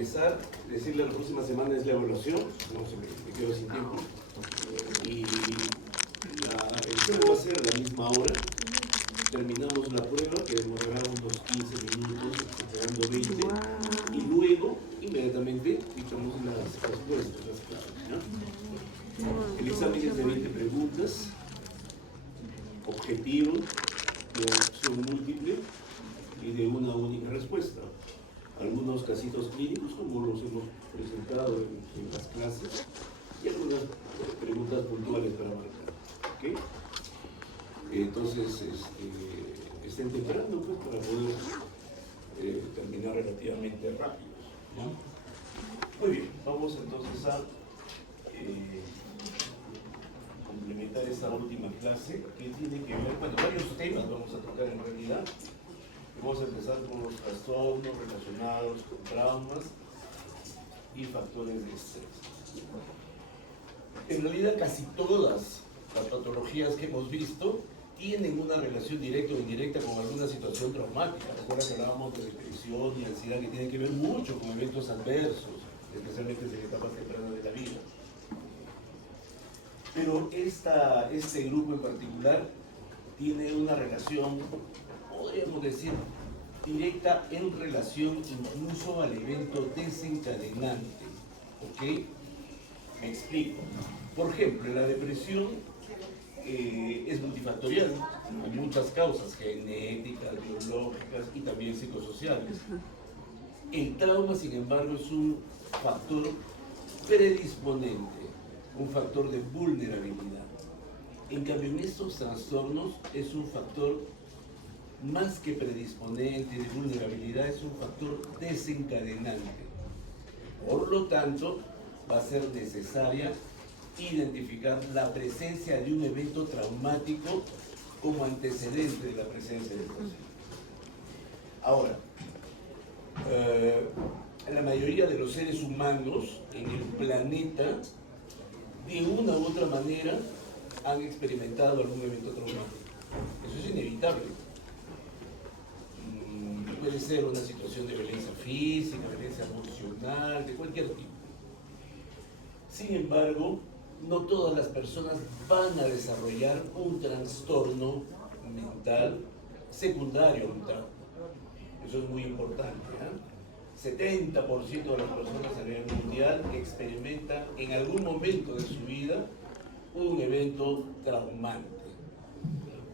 empezar, decirle la próxima semana es la evaluación, no sé, me quedo sin tiempo. Y la revisión va a ser a la misma hora. Terminamos la prueba, que demorará unos 15 minutos, exagerando 20, y luego, inmediatamente, dictamos las respuestas, las claves, ¿no? El examen es de 20 preguntas, objetivo, de opción múltiple y de una única respuesta. Algunos casitos clínicos, como los hemos presentado en las clases, y algunas preguntas puntuales para marcar. ¿Okay? Entonces, estén temprano pues, para poder terminar relativamente rápido, ¿no? Muy bien, vamos entonces a complementar esta última clase que tiene que ver, bueno, varios temas vamos a tocar en realidad. Vamos a empezar con los trastornos relacionados con traumas y factores de estrés. En realidad casi todas las patologías que hemos visto tienen una relación directa o indirecta con alguna situación traumática. Recuerda que hablábamos de depresión y ansiedad que tienen que ver mucho con eventos adversos, especialmente en etapas tempranas de la vida. Pero este grupo en particular tiene una relación, podríamos decir, directa en relación incluso al evento desencadenante. ¿Ok? Me explico. Por ejemplo, la depresión es multifactorial, hay muchas causas genéticas, biológicas y también psicosociales. El trauma, sin embargo, es un factor predisponente, un factor de vulnerabilidad. En cambio, en estos trastornos es un factor más que predisponente de vulnerabilidad, es un factor desencadenante. Por lo tanto, va a ser necesaria identificar la presencia de un evento traumático como antecedente de la presencia del proceso. Ahora, la mayoría de los seres humanos en el planeta, de una u otra manera, han experimentado algún evento traumático. Eso es inevitable. Puede ser una situación de violencia física, violencia emocional, de cualquier tipo. Sin embargo, no todas las personas van a desarrollar un trastorno mental secundario a un trauma. Eso es muy importante, ¿eh? 70% de las personas a nivel mundial experimentan en algún momento de su vida un evento traumante.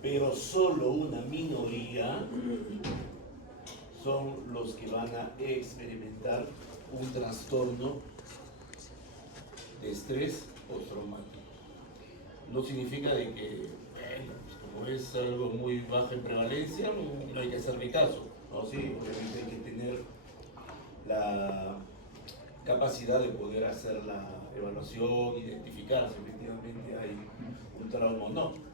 Pero solo una minoría son los que van a experimentar un trastorno de estrés postraumático. No significa de que, como es algo muy bajo en prevalencia, no hay que hacerle caso, ¿no? Sí, obviamente hay que tener la capacidad de poder hacer la evaluación, identificar si efectivamente hay un trauma o no.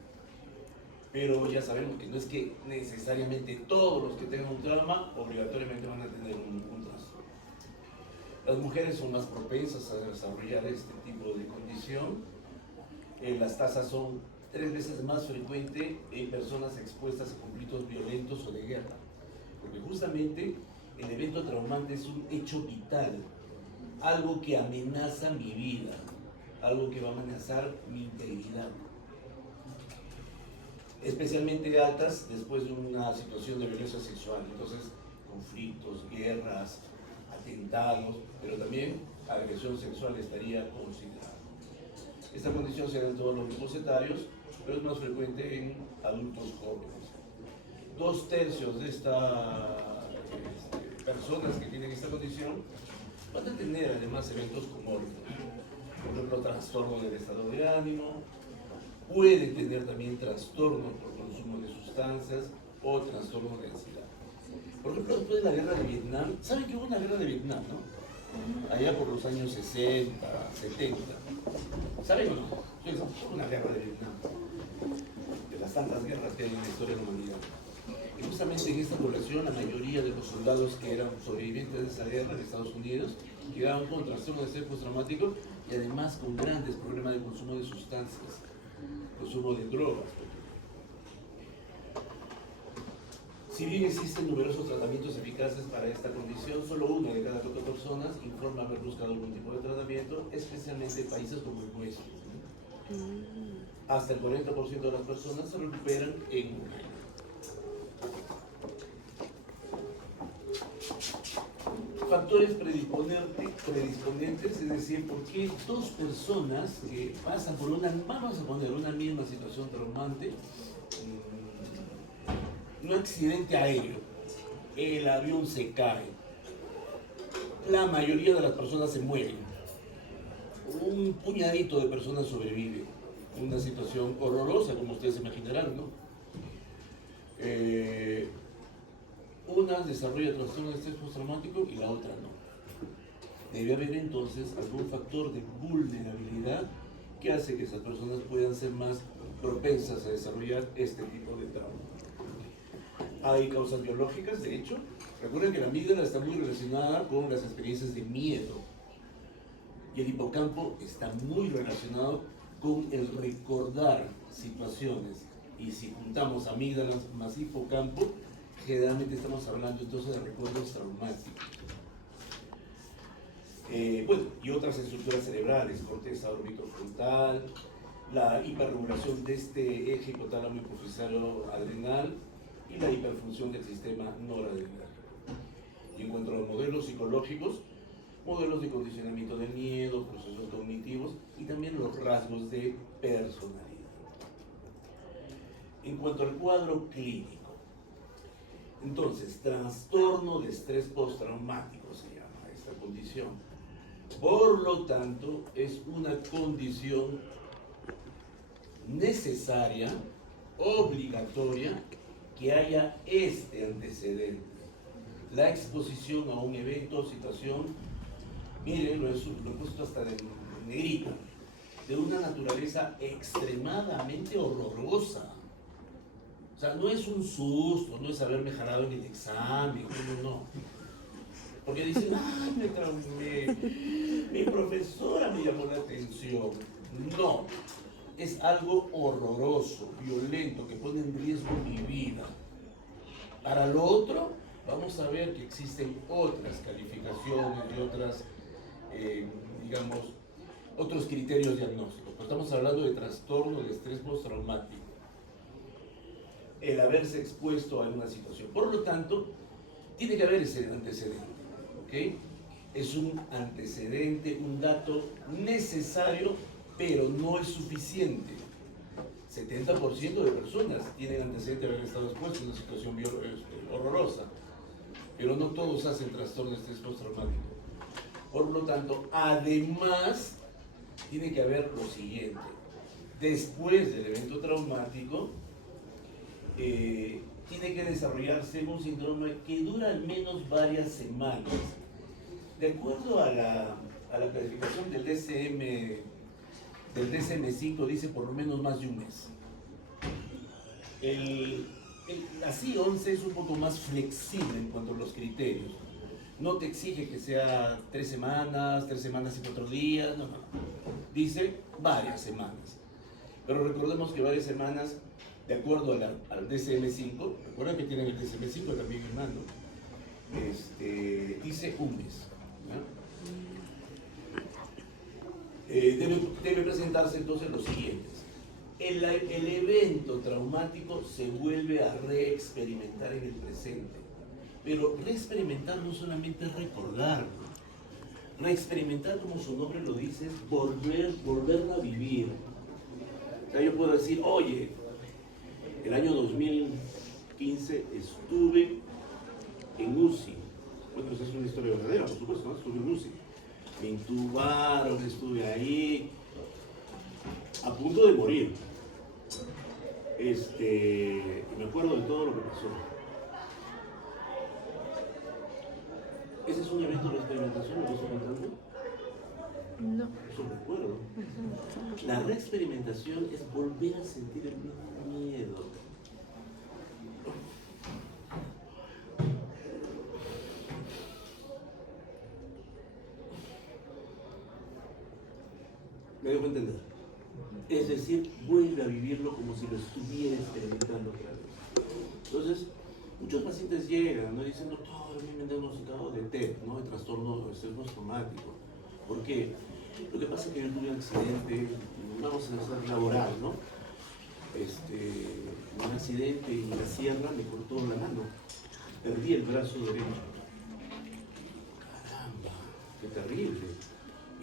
Pero ya sabemos que no es que necesariamente todos los que tengan un trauma obligatoriamente van a tener un trastorno. Las mujeres son más propensas a desarrollar este tipo de condición. Las tasas son 3 veces más frecuentes en personas expuestas a conflictos violentos o de guerra. Porque justamente el evento traumante es un hecho vital, algo que amenaza mi vida, algo que va a amenazar mi integridad. Especialmente altas después de una situación de violencia sexual. Entonces, conflictos, guerras, atentados, pero también agresión sexual estaría considerada. Esta condición se da en todos los grupos etarios, pero es más frecuente en adultos jóvenes. 2/3 de estas personas que tienen esta condición van a tener además eventos comórbidos, por ejemplo, trastorno del estado de ánimo, pueden tener también trastornos por consumo de sustancias o trastornos de ansiedad. Por ejemplo, después de la guerra de Vietnam, ¿saben que hubo una guerra de Vietnam, no? Allá por los años 60, 70. ¿Saben o no? Sí, hubo una guerra de Vietnam. De las tantas guerras que hay en la historia de la humanidad. Y justamente en esta población, la mayoría de los soldados que eran sobrevivientes de esa guerra en Estados Unidos quedaban con trastorno de estrés postraumático y además con grandes problemas de consumo de sustancias, consumo de drogas. Si bien existen numerosos tratamientos eficaces para esta condición, solo una de cada 4 personas informa haber buscado algún tipo de tratamiento, especialmente en países como el nuestro. Hasta el 40% de las personas se recuperan en un año. Factores predisponentes, es decir, ¿por qué dos personas que pasan por vamos a poner una misma situación traumante, un accidente aéreo, el avión se cae, la mayoría de las personas se mueren, un puñadito de personas sobrevive, una situación horrorosa, como ustedes se imaginarán, ¿no? Una desarrolla trastorno de estrés postraumático y la otra no. Debe haber entonces algún factor de vulnerabilidad que hace que esas personas puedan ser más propensas a desarrollar este tipo de trauma. Hay causas biológicas, de hecho. Recuerden que la amígdala está muy relacionada con las experiencias de miedo. Y el hipocampo está muy relacionado con el recordar situaciones. Y si juntamos amígdalas más hipocampo, generalmente estamos hablando entonces de recuerdos traumáticos. Bueno, y otras estructuras cerebrales, corteza orbitofrontal, la hiperregulación de este eje hipotálamo hipofisario adrenal y la hiperfunción del sistema noradrenal. Y en cuanto a los modelos psicológicos, modelos de condicionamiento del miedo, procesos cognitivos y también los rasgos de personalidad. En cuanto al cuadro clínico, entonces, trastorno de estrés postraumático se llama esta condición. Por lo tanto, es una condición necesaria, obligatoria, que haya este antecedente. La exposición a un evento o situación, miren, lo he puesto hasta de negrita, de una naturaleza extremadamente horrorosa. O sea, no es un susto, no es haberme jalado en el examen, no. Porque dicen, ¡ay, me traumé! Mi profesora me llamó la atención. No, es algo horroroso, violento, que pone en riesgo mi vida. Para lo otro, vamos a ver que existen otras calificaciones y otras, digamos, otros criterios diagnósticos. Pero estamos hablando de trastorno de estrés postraumático. El haberse expuesto a una situación. Por lo tanto, tiene que haber ese antecedente, ¿ok? Es un antecedente, un dato necesario, pero no es suficiente. 70% de personas tienen antecedente de haber estado expuestos a una situación horrorosa, pero no todos hacen trastorno de estrés postraumático. Por lo tanto, además, tiene que haber lo siguiente. Después del evento traumático, tiene que desarrollarse un síndrome que dura al menos varias semanas. De acuerdo a la calificación del DSM-5, dice por lo menos más de un mes. La CI-11 es un poco más flexible en cuanto a los criterios. No te exige que sea 3 semanas y 4 días, no. Dice varias semanas. Pero recordemos que varias semanas, de acuerdo al DSM-5, recuerden que tienen el DSM-5 también en mano, dice un mes. Debe presentarse entonces los siguientes. El evento traumático se vuelve a reexperimentar en el presente. Pero reexperimentar no solamente es recordarlo. Reexperimentar, como su nombre lo dice, es volverlo a vivir. O sea, yo puedo decir, oye, el año 2015 estuve en UCI. Bueno, esa es una historia verdadera, por supuesto, ¿no? Estuve en UCI. Me intubaron, estuve ahí, a punto de morir. Me acuerdo de todo lo que pasó. ¿Ese es un evento de experimentación, lo que estoy contando? No. Es un recuerdo. La reexperimentación es volver a sentir el mismo miedo. ¿Me dejo entender? Es decir, vuelve a vivirlo como si lo estuviera experimentando otra vez. Entonces, Muchos pacientes llegan, ¿no? Dicen, doctor, a mí me han diagnosticado de TEP, ¿no? De trastorno de estrés postraumático. ¿Por qué? Lo que pasa es que yo tuve un accidente, vamos a decir laboral, ¿no? Un accidente y la sierra me cortó la mano. Perdí el brazo derecho. Caramba, qué terrible.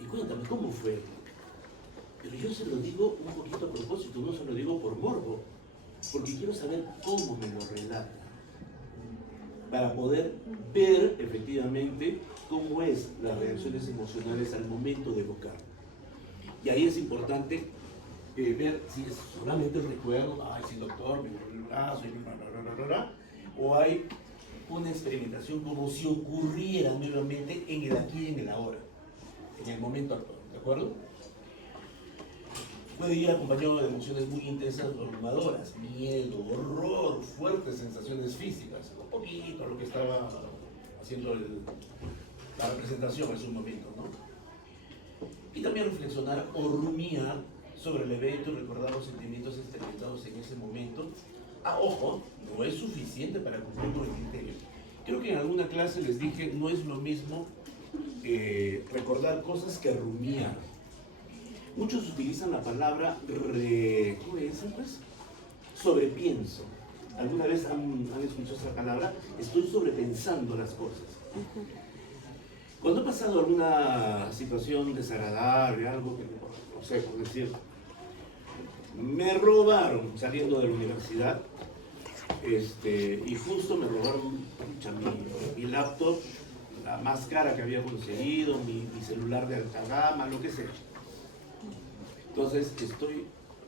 Y cuéntame, ¿cómo fue? Pero yo se lo digo un poquito a propósito, no se lo digo por morbo, porque quiero saber cómo me lo relata, para poder ver efectivamente cómo es las reacciones emocionales al momento de evocar. Y ahí es importante ver si es solamente el recuerdo, ay, sí, doctor, me duele el brazo, o hay una experimentación como si ocurriera nuevamente en el aquí y en el ahora, en el momento actual, ¿de acuerdo? Puede ir acompañado de emociones muy intensas o abrumadoras, miedo, horror, fuertes sensaciones físicas, un poquito lo que estaba haciendo la representación en su momento, ¿no? Y también reflexionar o rumiar sobre el evento y recordar los sentimientos experimentados en ese momento. Ojo, no es suficiente para cumplir con el criterio. Creo que en alguna clase les dije, no es lo mismo recordar cosas que rumiar. Muchos utilizan la palabra ¿cómo dicen, pues? Sobrepienso. ¿Alguna vez han escuchado esa palabra? Estoy sobrepensando las cosas. Cuando ha pasado alguna situación desagradable, algo que, no sé, por decir, me robaron saliendo de la universidad, y justo me robaron mi laptop, la más cara que había conseguido, mi celular de alta gama, lo que sea. Entonces estoy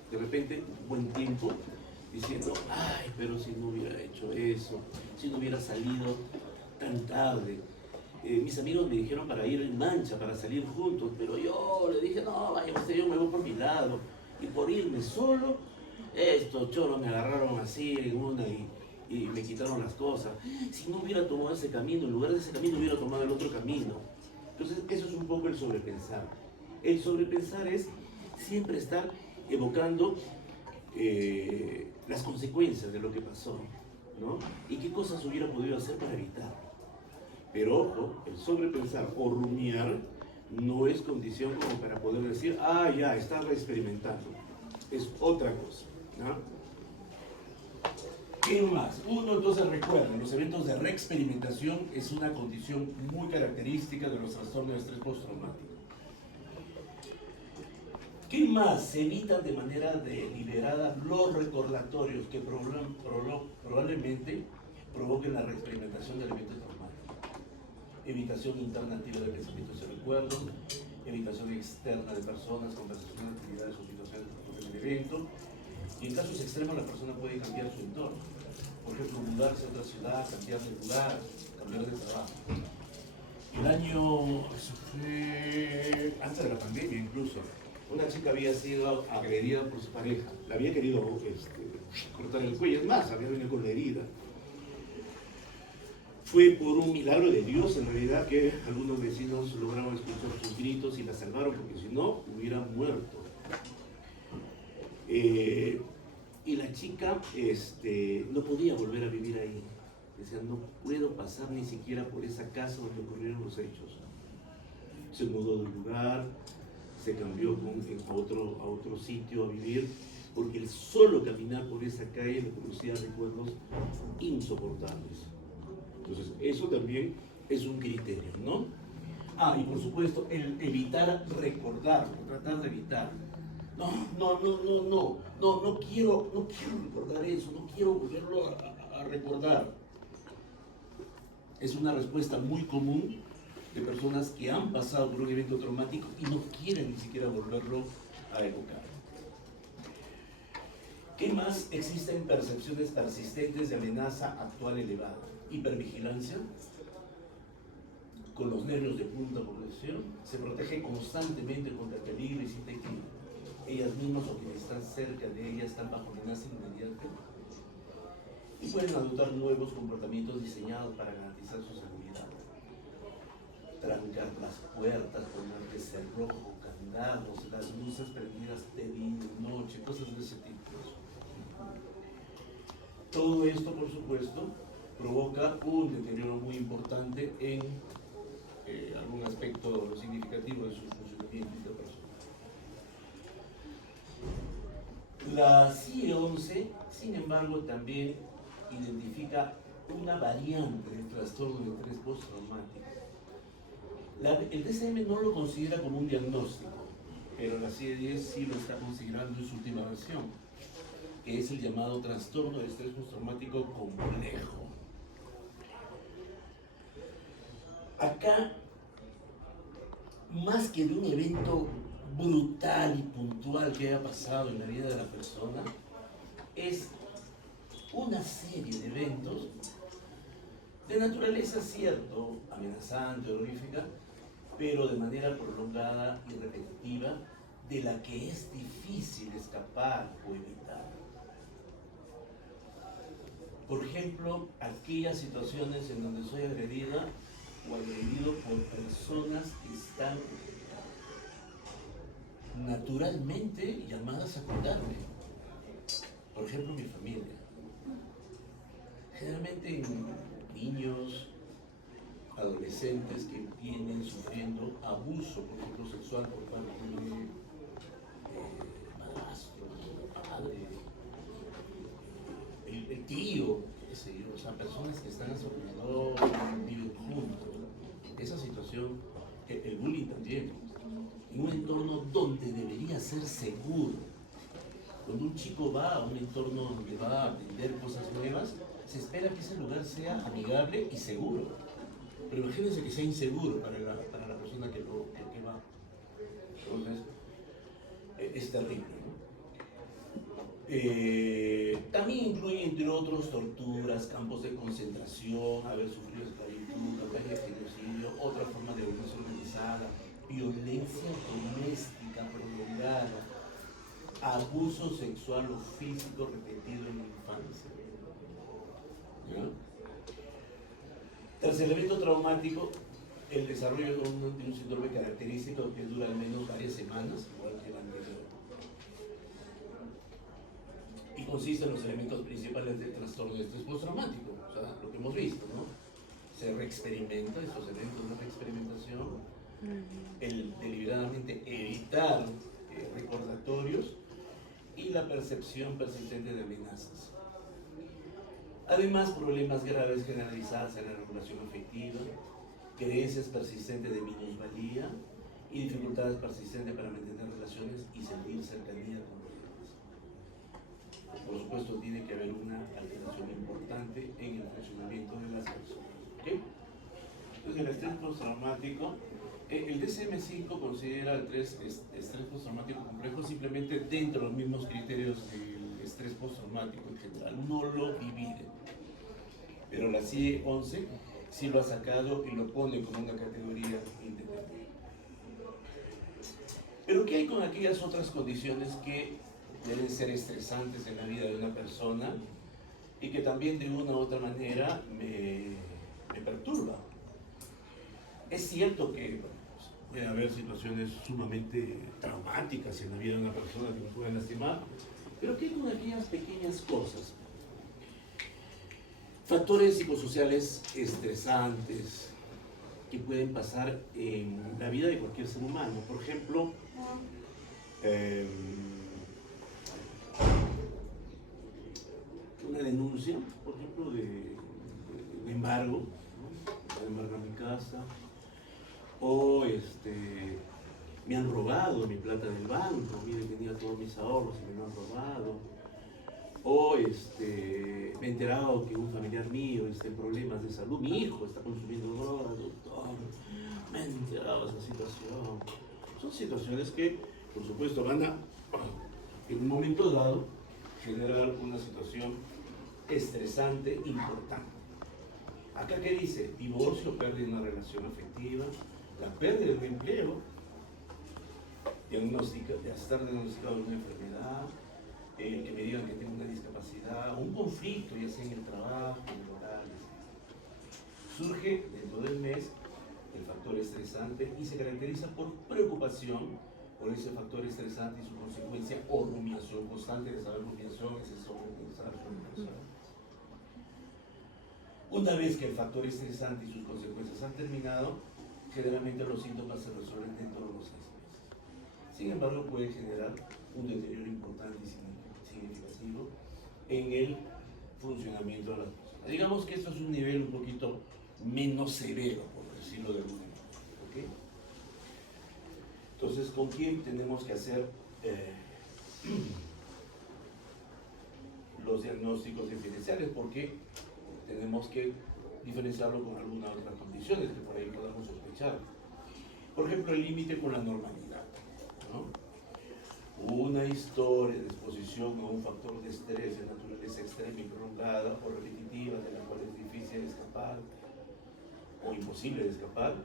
de repente un buen tiempo diciendo, ay, pero si no hubiera hecho eso, si no hubiera salido tan tarde. Mis amigos me dijeron para ir en mancha, para salir juntos, pero yo le dije, no, vaya usted, yo me voy por mi lado. Y por irme solo, estos choros me agarraron así en una y me quitaron las cosas. Si no hubiera tomado ese camino, en lugar de ese camino hubiera tomado el otro camino. Entonces eso es un poco el sobrepensar. El sobrepensar es siempre estar evocando las consecuencias de lo que pasó, ¿no? Y qué cosas hubiera podido hacer para evitarlo. Pero ojo, el sobrepensar o rumiar no es condición como para poder decir, ya, estás reexperimentando. Es otra cosa, ¿no? ¿Qué más? Uno, entonces, recuerden, los eventos de reexperimentación es una condición muy característica de los trastornos de estrés postraumático. ¿Qué más? Se evitan de manera deliberada los recordatorios que probablemente provoquen la reexperimentación del evento traumático. Evitación interna activa de pensamientos y recuerdos, evitación externa de personas, conversaciones, actividades o situaciones que provoquen el evento. Y en casos extremos la persona puede cambiar su entorno. Por ejemplo, mudarse a otra ciudad, cambiar de lugar, cambiar de trabajo. El año, eso fue antes de la pandemia incluso, una chica había sido agredida por su pareja. Le había querido cortar el cuello, es más, había venido con la herida. Fue por un milagro de Dios, en realidad, que algunos vecinos lograron escuchar sus gritos y la salvaron, porque si no, hubiera muerto. Y la chica no podía volver a vivir ahí. Decía, no puedo pasar ni siquiera por esa casa donde ocurrieron los hechos. Se mudó de lugar, se cambió a otro sitio a vivir, porque el solo caminar por esa calle le producía recuerdos insoportables. Entonces, eso también es un criterio, ¿no? Y por supuesto, el evitar recordarlo, tratar de evitar. No quiero recordar eso, no quiero volverlo a recordar. Es una respuesta muy común de personas que han pasado por un evento traumático y no quieren ni siquiera volverlo a evocar. ¿Qué más? Existen percepciones persistentes de amenaza actual elevada. Hipervigilancia, con los nervios de punta, por decir, se protege constantemente contra el peligro y siente que ellas mismas o quienes están cerca de ellas están bajo amenaza inmediata y pueden adoptar nuevos comportamientos diseñados para garantizar su seguridad. Trancar las puertas, poner de cerrojo, candados, las luces prendidas de día y noche, cosas de ese tipo. Todo esto, por supuesto, provoca un deterioro muy importante en algún aspecto significativo de su funcionamiento interpersonal. La CIE-11, sin embargo, también identifica una variante del trastorno de estrés postraumático. El DSM no lo considera como un diagnóstico, pero la CIE-10 sí lo está considerando en su última versión, que es el llamado trastorno de estrés postraumático complejo. Acá, más que de un evento brutal y puntual que haya pasado en la vida de la persona, es una serie de eventos de naturaleza, cierto, amenazante, horrífica, pero de manera prolongada y repetitiva, de la que es difícil escapar o evitar. Por ejemplo, aquellas situaciones en donde soy agredida o agredido por personas que están naturalmente llamadas a cuidarme. Por ejemplo, mi familia. Generalmente niños, adolescentes que vienen sufriendo abuso, por ejemplo, sexual por parte de madrastro, padre, el tío, qué sé yo, o sea, personas que están a su alrededor, viven juntos. Esa situación, el bullying también, en un entorno donde debería ser seguro. Cuando un chico va a un entorno donde va a aprender cosas nuevas, se espera que ese lugar sea amigable y seguro. Pero imagínense que sea inseguro para la persona que va. Entonces, es terrible, ¿no? También incluye, entre otros, torturas, campos de concentración, haber sufrido esclavitud, campaña de genocidio, otra forma de violencia organizada, violencia doméstica prolongada, abuso sexual o físico repetido en la infancia. ¿Ya? Tras el evento traumático, el desarrollo de un síndrome característico que dura al menos varias semanas, igual que el anterior. Y consiste en los elementos principales del trastorno de estrés postraumático, o sea, lo que hemos visto, ¿no? Se reexperimenta esos eventos de reexperimentación, el deliberadamente evitar recordatorios y la percepción persistente de amenazas. Además, problemas graves generalizados en la regulación afectiva, creencias persistentes de minusvalía y dificultades persistentes para mantener relaciones y sentir cercanía con los demás. Por supuesto, tiene que haber una alteración importante en el funcionamiento de las personas. ¿Okay? Entonces, el estrés postraumático, el DSM-5 considera el estrés postraumático complejo simplemente dentro de los mismos criterios del estrés postraumático en general, no lo divide. Pero la CIE-11 sí lo ha sacado y lo pone como una categoría independiente. Pero ¿qué hay con aquellas otras condiciones que deben ser estresantes en la vida de una persona y que también de una u otra manera me perturban? Es cierto que puede haber situaciones sumamente traumáticas en la vida de una persona que nos pueden lastimar, pero ¿qué hay con aquellas pequeñas cosas? Factores psicosociales estresantes que pueden pasar en la vida de cualquier ser humano. Por ejemplo, una denuncia, por ejemplo, de embargo, ¿no? De embargar mi casa, o me han robado mi plata del banco, mire, tenía todos mis ahorros y me lo han robado, o me he enterado que un familiar mío está en problemas de salud, mi hijo está consumiendo drogas, doctor, me he enterado de esa situación. Son situaciones que, por supuesto, van a, en un momento dado, generar una situación estresante importante. Acá, ¿qué dice? Divorcio, pérdida de una relación afectiva, la pérdida de un empleo, estar diagnosticado de una enfermedad, que me digan que tengo una discapacidad, un conflicto, ya sea en el trabajo, en el hogar. Surge dentro del mes el factor estresante y se caracteriza por preocupación por ese factor estresante y su consecuencia o rumiación constante de saber rumiación, es eso, pensar, rumiación. Una vez que el factor estresante y sus consecuencias han terminado, generalmente los síntomas se resuelven dentro de los 6 meses. Sin embargo, puede generar un deterioro importante y significativo en el funcionamiento de las personas. Digamos que esto es un nivel un poquito menos severo, por decirlo de alguna manera. ¿Okay? Entonces, ¿con quién tenemos que hacer los diagnósticos diferenciales? Porque tenemos que diferenciarlo con algunas otras condiciones que por ahí podamos sospechar. Por ejemplo, el límite con la normalidad, ¿no? Una historia de exposición a un factor de estrés de naturaleza extrema y prolongada o repetitiva, de la cual es difícil de escapar o imposible de escapar,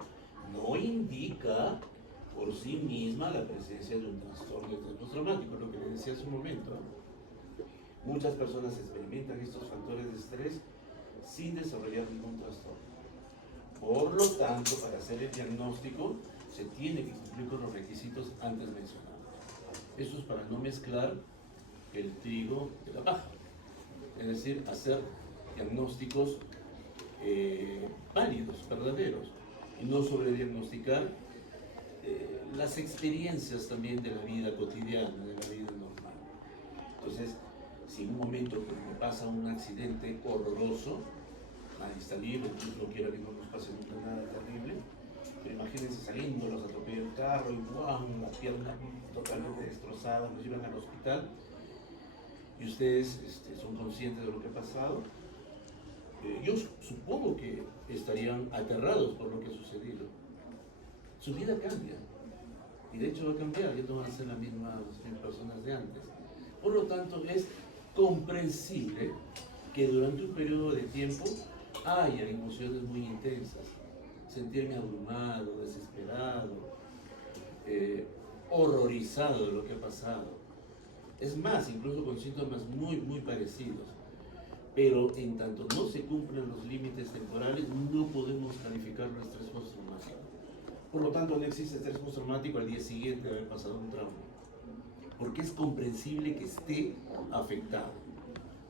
no indica por sí misma la presencia de un trastorno de estrés postraumático, lo que le decía hace un momento. Muchas personas experimentan estos factores de estrés sin desarrollar ningún trastorno. Por lo tanto, para hacer el diagnóstico, se tiene que cumplir con los requisitos antes mencionados. Esto es para no mezclar el trigo de la paja, es decir, hacer diagnósticos válidos, verdaderos, y no sobrediagnosticar las experiencias también de la vida cotidiana, de la vida normal. Entonces, si en un momento me pasa un accidente horroroso, nadie está libre, Dios no quiera que no nos pase nunca nada terrible, pero imagínense saliendo, los atropella el carro y ¡guau! La pierna totalmente destrozada, nos llevan al hospital y ustedes son conscientes de lo que ha pasado. Yo supongo que estarían aterrados por lo que ha sucedido. Su vida cambia y de hecho va a cambiar, ya no van a ser las mismas personas de antes. Por lo tanto, es comprensible que durante un periodo de tiempo haya emociones muy intensas, sentirme abrumado, desesperado, horrorizado de lo que ha pasado. Es más, incluso con síntomas muy parecidos. Pero en tanto no se cumplen los límites temporales, no podemos calificarlo de estrés postraumático. Por lo tanto, no existe estrés postraumático al día siguiente de haber pasado un trauma. Porque es comprensible que esté afectado.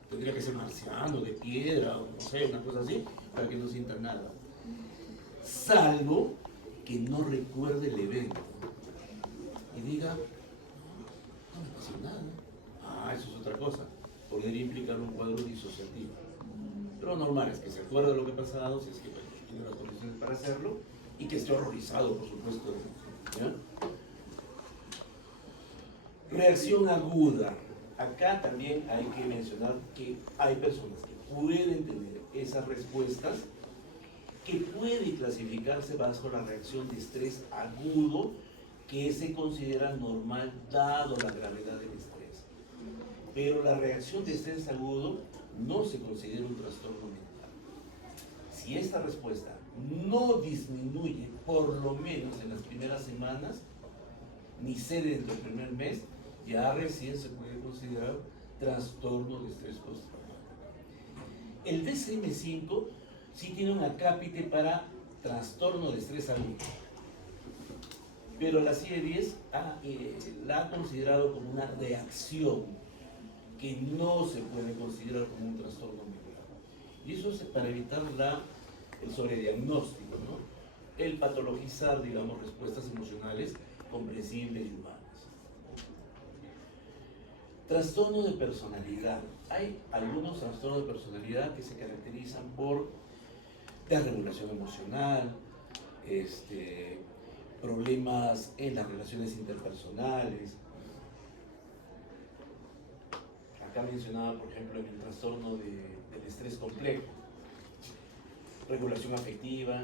Tendría que ser marciano, de piedra, o no sé, una cosa así, para que no sienta nada. Salvo que no recuerde el evento y diga, no me pasó nada. Ah, eso es otra cosa. Podría implicar un cuadro disociativo. Pero lo normal es que se acuerde de lo que ha pasado, si es que tiene las condiciones para hacerlo, y que esté horrorizado, por supuesto. ¿Ya? Reacción aguda. Acá también hay que mencionar que hay personas que pueden tener esas respuestas que puede clasificarse bajo la reacción de estrés agudo que se considera normal dado la gravedad del estrés. Pero la reacción de estrés agudo no se considera un trastorno mental. Si esta respuesta no disminuye por lo menos en las primeras semanas, ni cede dentro del primer mes, ya recién se puede considerar trastorno de estrés postraumático. El DSM-5 sí tiene un acápite para trastorno de estrés agudo, pero la CIE-10 la ha considerado como una reacción que no se puede considerar como un trastorno mental. Y eso es para evitar el sobrediagnóstico, ¿no? El patologizar, digamos, respuestas emocionales comprensibles y humanas. Trastorno de personalidad. Hay algunos trastornos de personalidad que se caracterizan por desregulación emocional, problemas en las relaciones interpersonales. Acá mencionaba, por ejemplo, en el trastorno del estrés complejo, regulación afectiva,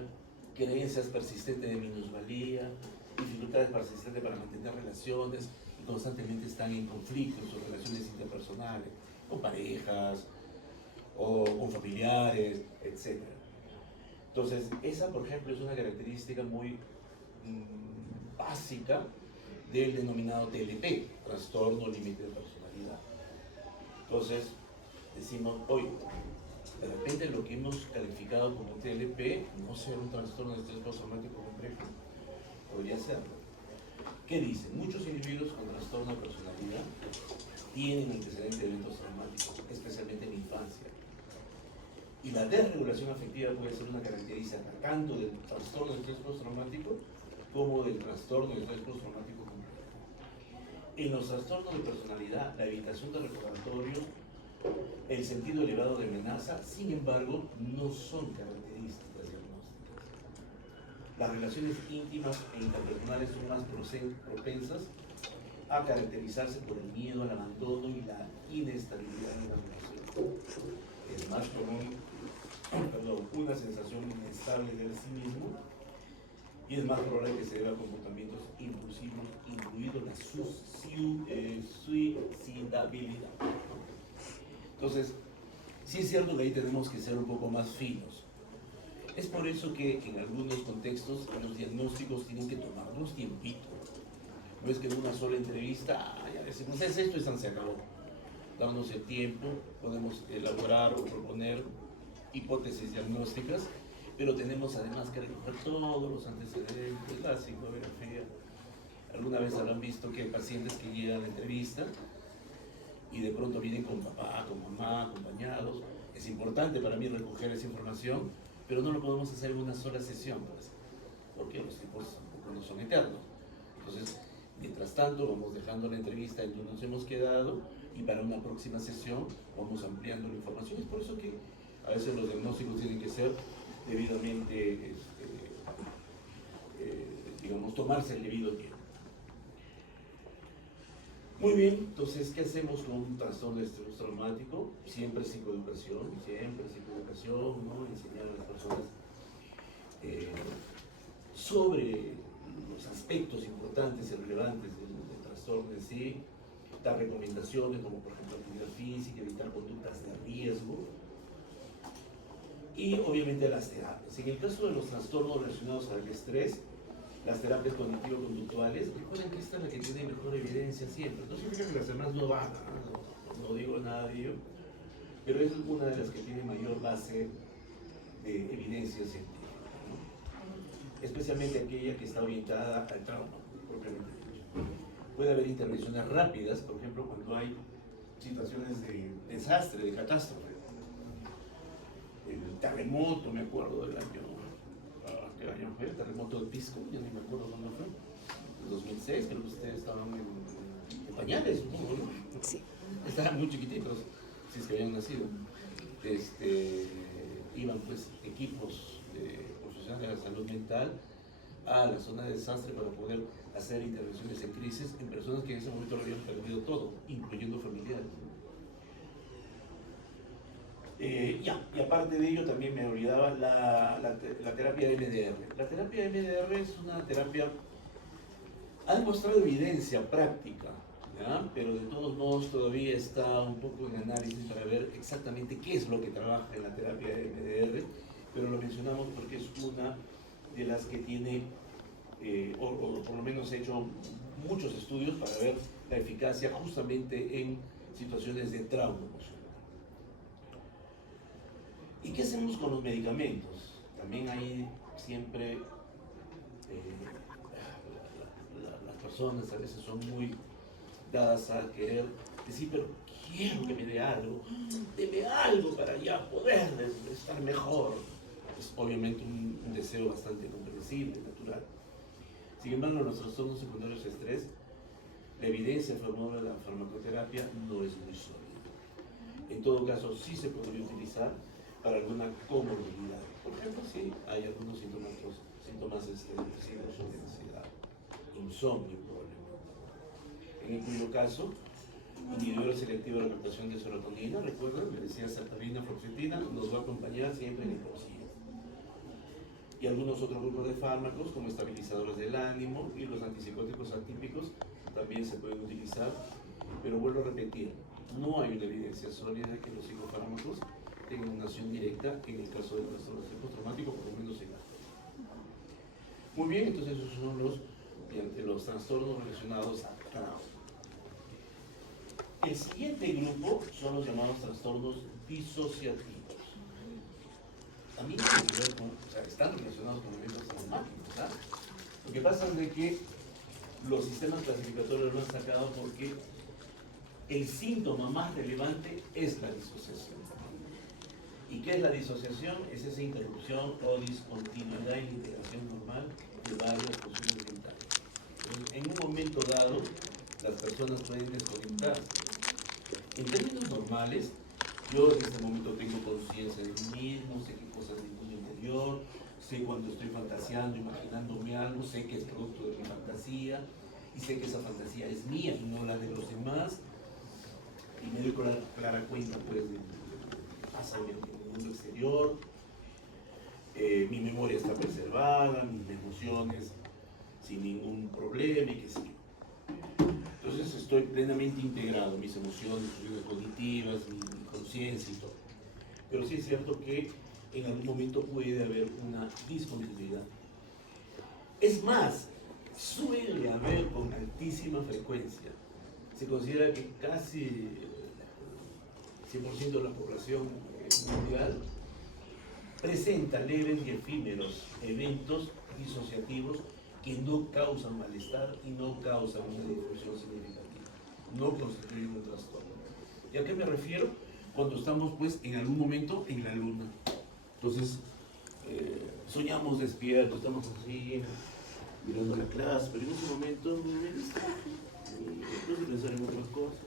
creencias persistentes de minusvalía, dificultades persistentes para mantener relaciones y constantemente están en conflicto en sus relaciones interpersonales, con parejas o con familiares, etc. Entonces, esa, por ejemplo, es una característica muy básica del denominado TLP, trastorno límite de personalidad. Entonces, decimos, oye, de repente lo que hemos calificado como TLP no sea un trastorno de estrés postraumático complejo, podría serlo. ¿Qué dicen? Muchos individuos con trastorno de personalidad tienen antecedentes de eventos traumáticos, especialmente en la infancia, Y la desregulación afectiva puede ser una característica tanto del trastorno de estrés postraumático como del trastorno de estrés postraumático complejo. En los trastornos de personalidad, la evitación de recordatorio, el sentido elevado de amenaza, sin embargo, no son características diagnósticas. Las relaciones íntimas e interpersonales son más propensas a caracterizarse por el miedo al abandono y la inestabilidad en la relación. Es más común una sensación inestable de sí mismo y es más probable que se deba a comportamientos impulsivos, incluido la suicidabilidad. Entonces, sí es cierto que ahí tenemos que ser un poco más finos. Es por eso que en algunos contextos los diagnósticos tienen que tomarnos tiempito. No es que en una sola entrevista, ya decimos, es esto y se acabó. Dándonos el tiempo, podemos elaborar o proponer hipótesis diagnósticas, pero tenemos además que recoger todos los antecedentes, la psicografía. Alguna vez habrán visto que hay pacientes que llegan a la entrevista y de pronto vienen con papá, con mamá, acompañados. Es importante para mí recoger esa información, pero no lo podemos hacer en una sola sesión, pues, porque los tiempos no son eternos. Entonces, mientras tanto, vamos dejando la entrevista en donde nos hemos quedado y para una próxima sesión vamos ampliando la información. Es por eso que a veces los diagnósticos tienen que ser debidamente, digamos, tomarse el debido tiempo. Muy bien, entonces, ¿qué hacemos con un trastorno de estrés traumático? Siempre psicoeducación, ¿no? Enseñar a las personas sobre los aspectos importantes y relevantes del trastorno en sí, dar recomendaciones como por ejemplo actividad física, evitar conductas de riesgo y obviamente las terapias. En el caso de los trastornos relacionados al estrés, las terapias cognitivo-conductuales, recuerden que esta es la que tiene mejor evidencia siempre. No significa que las demás no van, no digo nada de ello, pero es una de las que tiene mayor base de evidencia científica, ¿no? Especialmente aquella que está orientada al trauma, propiamente dicho. Puede haber intervenciones rápidas, por ejemplo, cuando hay situaciones de desastre, de catástrofe. El terremoto, me acuerdo del año, ¿qué año fue? El terremoto de Pisco, ya no me acuerdo cuándo fue. En 2006, creo que ustedes estaban en pañales, supongo, ¿no? Sí. Estaban muy chiquititos, si es que habían nacido. Iban pues equipos de profesionales de la salud mental a la zona de desastre para poder hacer intervenciones en crisis en personas que en ese momento lo habían perdido todo, incluyendo familiares. Y aparte de ello también me olvidaba la terapia MDR. La terapia MDR es una terapia, ha demostrado evidencia práctica, ¿ya? Pero de todos modos todavía está un poco en análisis para ver exactamente qué es lo que trabaja en la terapia MDR, pero lo mencionamos porque es una de las que tiene, o por lo menos he hecho muchos estudios para ver la eficacia justamente en situaciones de trauma emocional. ¿Y qué hacemos con los medicamentos? También hay siempre, las personas a veces son muy dadas a querer decir, pero quiero que me dé algo, deme algo para ya poder estar mejor. Es obviamente un deseo bastante comprensible, natural. Sin embargo, en los trastornos secundarios de estrés, la evidencia a favor de la farmacoterapia no es muy sólida. En todo caso, sí se podría utilizar para alguna comorbilidad. Por ejemplo, si hay algunos síntomas depresivos o de ansiedad, insomnio probablemente. En el cuyo caso, inhibidor selectivo de la captación de serotonina, recuerden, me decía sertralina, fluoxetina, nos va a acompañar siempre en el bolsillo. Y algunos otros grupos de fármacos, como estabilizadores del ánimo y los antipsicóticos atípicos, también se pueden utilizar, pero vuelvo a repetir, no hay una evidencia sólida de que los psicofármacos tengan una acción directa en el caso del trastorno de estrés postraumático, por lo menos en la. Muy bien, entonces esos son los trastornos relacionados a trauma. El siguiente grupo son los llamados trastornos disociativos. También tienen que ver con, o sea, están relacionados con eventos traumáticos, ¿verdad? Lo que pasa es de que los sistemas clasificatorios lo han sacado porque el síntoma más relevante es la disociación. ¿Y qué es la disociación? Es esa interrupción o discontinuidad en la integración normal de varias funciones mentales. Entonces, en un momento dado, las personas pueden desconectarse. En términos normales, yo en este momento tengo conciencia de mí mismo, sé qué cosas de mi interior, sé cuando estoy fantaseando, imaginándome algo, sé que es producto de mi fantasía, y sé que esa fantasía es mía y no la de los demás, y me doy clara cuenta pues de lo que pasa en el mundo exterior, mi memoria está preservada, mis emociones sin ningún problema y qué sé yo. Entonces estoy plenamente integrado, mis emociones, funciones cognitivas, mi conciencia y todo. Pero sí es cierto que en algún momento puede haber una discontinuidad. Es más, suele haber con altísima frecuencia. Se considera que casi 100% de la población mundial presenta leves y efímeros eventos disociativos que no causan malestar y no causan una disfunción significativa, no constituyen un trastorno. ¿Y a qué me refiero? Cuando estamos pues en algún momento en la luna. Entonces, soñamos despiertos, estamos así, mirando la clase, pero en ese momento me distraje, y empiezo a pensar en otras cosas.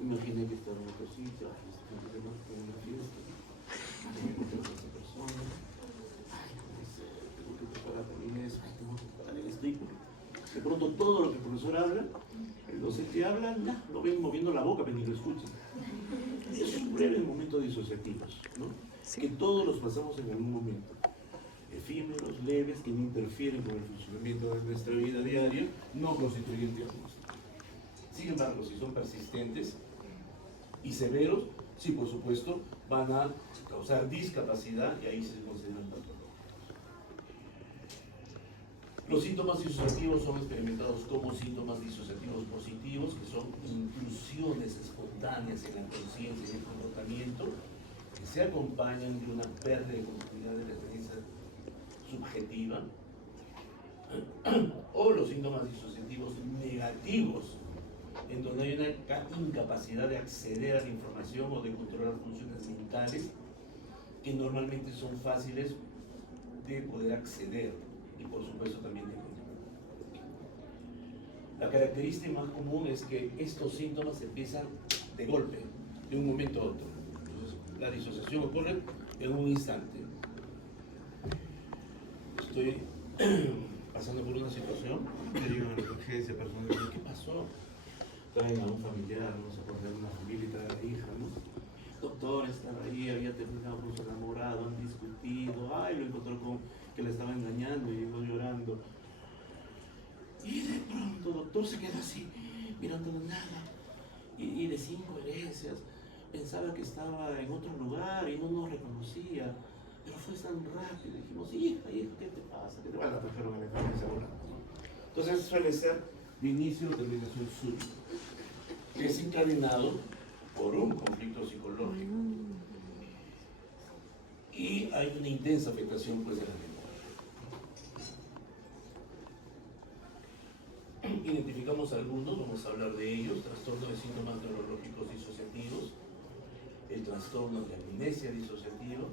Imaginé que estaba en otro sitio, en una fiesta, me encontré con esa persona, tengo que preparar también eso, tengo que preparar el esto. De pronto todo lo que el profesor habla, el docente habla, lo ven moviendo la boca, pero ni lo escuchan. Es un breve momento disociativos, ¿no? Sí. Que todos los pasamos en algún momento. Efímeros, leves, que no interfieren con el funcionamiento de nuestra vida diaria, no constituyen diagnóstico. Sin embargo, si son persistentes y severos, sí, por supuesto, van a causar discapacidad y ahí se consideran patológicos. Los síntomas disociativos son experimentados como síntomas disociativos positivos, que son intrusiones espontáneas en la conciencia y el comportamiento, que se acompañan de una pérdida de continuidad de la experiencia subjetiva, o los síntomas disociativos negativos, en donde hay una incapacidad de acceder a la información o de controlar funciones mentales que normalmente son fáciles de poder acceder y por supuesto también de controlar. La característica más común es que estos síntomas empiezan de golpe, de un momento a otro. Entonces, la disociación ocurre en un instante. Estoy pasando por una situación, me llegan a la urgencia personal, ¿qué pasó? Traen a un familiar, no se acuerda de una familia y trae a la hija, ¿no? Doctor, estaba ahí, había terminado con su enamorado, han discutido, ay, lo encontró con que le estaba engañando y llegó llorando. Y de pronto, doctor, se queda así, mirando la nada, y de 5 herencias, pensaba que estaba en otro lugar y no nos reconocía, pero fue tan rápido, dijimos, hija, ¿qué te pasa? ¿Qué te pasa? Trajeron a la enfermería ahora. Entonces suele ser de inicio o terminación súbita, que es encadenado por un conflicto psicológico. Y hay una intensa afectación pues de la memoria. Identificamos algunos, vamos a hablar de ellos: trastorno de síntomas neurológicos disociativos, el trastorno de amnesia disociativa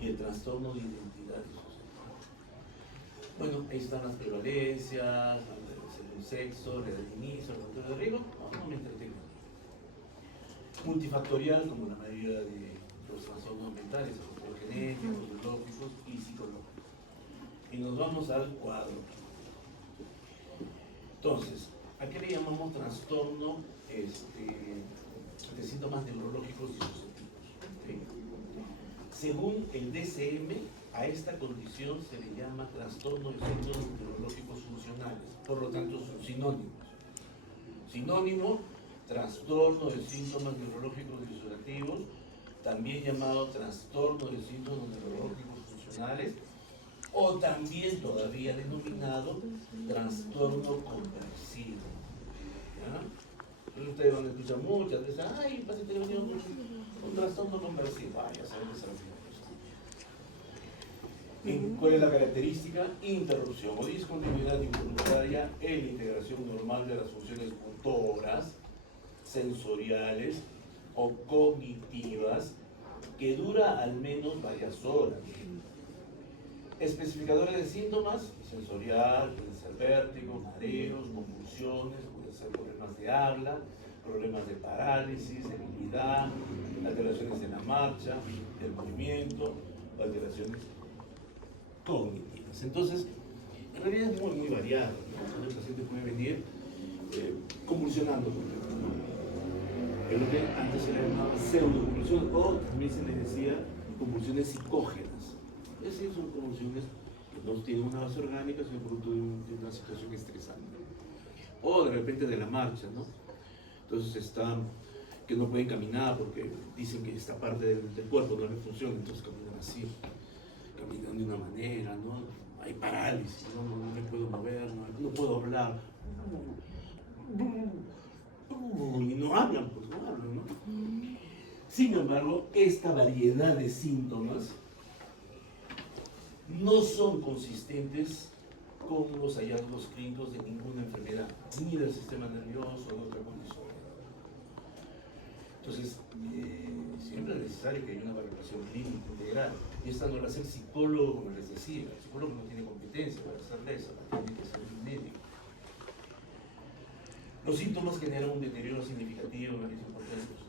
y el trastorno de identidad disociativa. Bueno, ahí están las prevalencias, el sexo, la edad de inicio, el factor de riesgo, no me entretengo. Multifactorial, como la mayoría de los trastornos mentales, genéticos, biológicos y psicológicos. Y nos vamos al cuadro. Entonces, ¿a qué le llamamos trastorno de síntomas neurológicos disociativos? ¿Sí? Según el DSM, a esta condición se le llama trastorno de síntomas neurológicos funcionales. Por lo tanto, son sinónimos. Sinónimo: trastorno de síntomas neurológicos disociativos, también llamado trastorno de síntomas neurológicos funcionales, o también todavía denominado trastorno conversivo. ¿Ya? Entonces ustedes van a escuchar muchas veces, ay, el paciente que tiene un trastorno conversivo. Ya saben que se refiere. ¿Cuál es la característica? Interrupción o discontinuidad involuntaria en la integración normal de las funciones motoras, sensoriales o cognitivas que dura al menos varias horas. Especificadores de síntomas: sensorial, puede ser vértigo, mareos, convulsiones, puede ser problemas de habla, problemas de parálisis, debilidad, alteraciones en la marcha, del movimiento, alteraciones cognitivas. Entonces, en realidad es muy variado, ¿no? El paciente puede venir convulsionando, por ejemplo, ¿no? Es lo que antes se le llamaba pseudoconvulsiones, o también se le decía convulsiones psicógenas. Es decir, son convulsiones que no tienen una base orgánica, sino producto de una situación estresante. O de repente de la marcha, ¿no? Entonces están que no pueden caminar porque dicen que esta parte del cuerpo no le funciona, entonces caminan así, caminan de una manera, ¿no? Hay parálisis, no me puedo mover, no puedo hablar. Y no hablan, pues no hablan, ¿no? Sin embargo, esta variedad de síntomas no son consistentes con los hallazgos clínicos de ninguna enfermedad, ni del sistema nervioso o de otra condición. Entonces, siempre es necesario que haya una valoración clínica integral. Y esta no la hace el psicólogo, como les decía. El psicólogo no tiene competencia para hacerle eso, tiene que ser un médico. Los síntomas generan un deterioro significativo en la vida importante.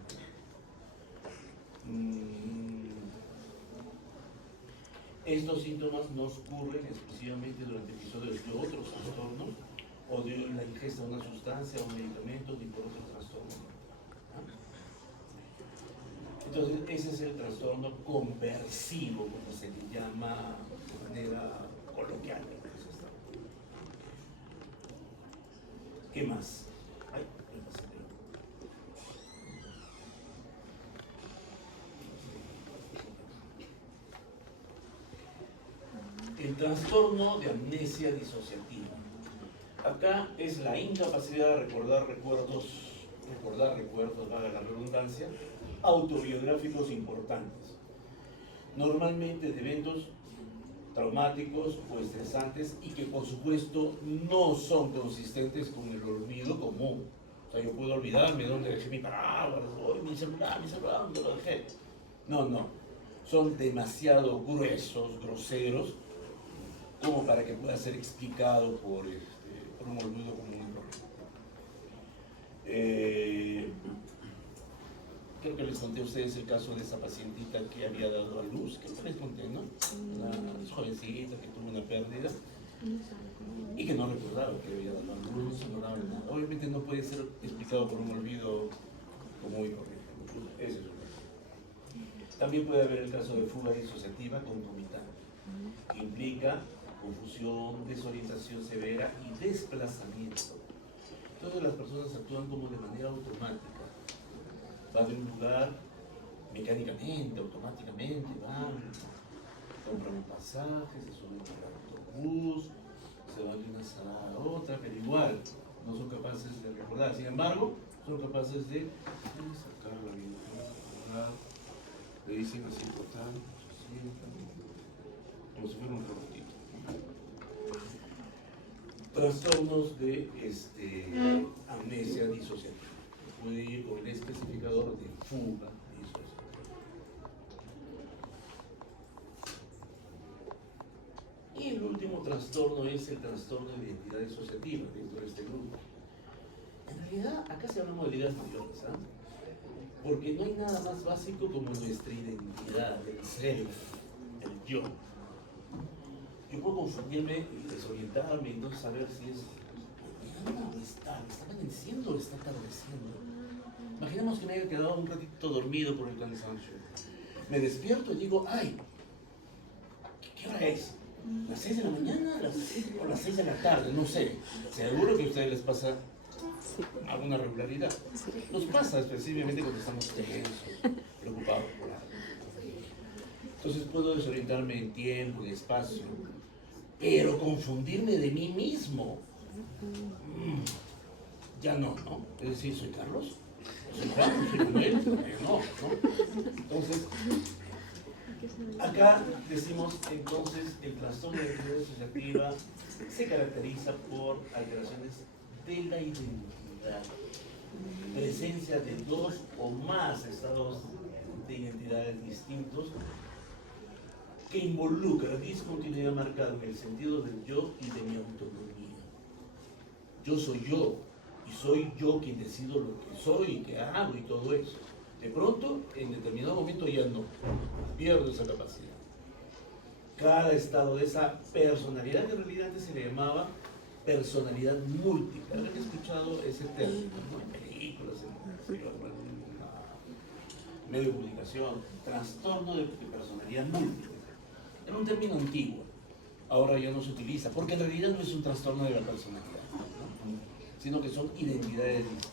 Estos síntomas no ocurren exclusivamente durante episodios de otros trastornos o de la ingesta de una sustancia o medicamento ni por otros trastornos. Entonces, ese es el trastorno conversivo, como se le llama de manera coloquial. ¿Qué más? El trastorno de amnesia disociativa. Acá es la incapacidad de recordar recuerdos, valga la redundancia, autobiográficos importantes, normalmente de eventos traumáticos o estresantes y que por supuesto no son consistentes con el olvido común. O sea, yo puedo olvidarme dónde dejé mi paraguas, mi celular, ¿dónde lo dejé? No. Son demasiado gruesos, groseros, como para que pueda ser explicado por un olvido común y corriente. Creo que les conté a ustedes el caso de esa pacientita que había dado a luz, que les conté, ¿no? Una jovencita que tuvo una pérdida y que no recordaba que había dado a luz, no se acordaba de nada. Obviamente no puede ser explicado por un olvido común y corriente. Ese es el caso. También puede haber el caso de fuga disociativa concomitante, que implica confusión, desorientación severa y desplazamiento. Entonces las personas actúan como de manera automática. Va de un lugar mecánicamente, automáticamente, van, compran un pasaje, se suben al autobús, se van de una sala a otra, pero igual no son capaces de recordar. Sin embargo, son capaces de sacar la vida, le dicen así, total, como si fuera un robotito. Trastornos de amnesia disociativa. Puede ir con el especificador de fuga disociativa. Y el último trastorno es el trastorno de identidad disociativa dentro de este grupo. En realidad, acá se hablamos de ideas mayores, ¿ah? Porque no hay nada más básico como nuestra identidad, el self, el yo. Yo puedo confundirme y desorientarme y no saber si es está amaneciendo o está atardeciendo. Imaginemos que me haya quedado un ratito dormido por el cansancio. Me despierto y digo, ay, ¿qué hora es? ¿Las 6 de la mañana o las 6 de la tarde? No sé. Seguro que a ustedes les pasa alguna regularidad. Nos pasa específicamente cuando estamos tensos, preocupados por algo. Entonces puedo desorientarme en tiempo, en espacio, pero confundirme de mí mismo. Ya no. Es decir, ¿soy Carlos? ¿Soy Juan? ¿Soy Manuel? No. Entonces, acá decimos entonces el trastorno de identidad disociativa se caracteriza por alteraciones de la identidad, presencia de dos o más estados de identidades distintos que involucra discontinuidad marcada en el sentido del yo y de mi autonomía. Yo soy yo, y soy yo quien decido lo que soy y que hago y todo eso. De pronto, en determinado momento ya no, pierdo esa capacidad. Cada estado de esa personalidad, que en realidad antes se le llamaba personalidad múltiple. ¿Habrán escuchado ese término, ¿no? En películas, en medio de comunicación? Trastorno de personalidad múltiple. Era un término antiguo, ahora ya no se utiliza, porque en realidad no es un trastorno de la personalidad, ¿no? Sino que son identidades distintas.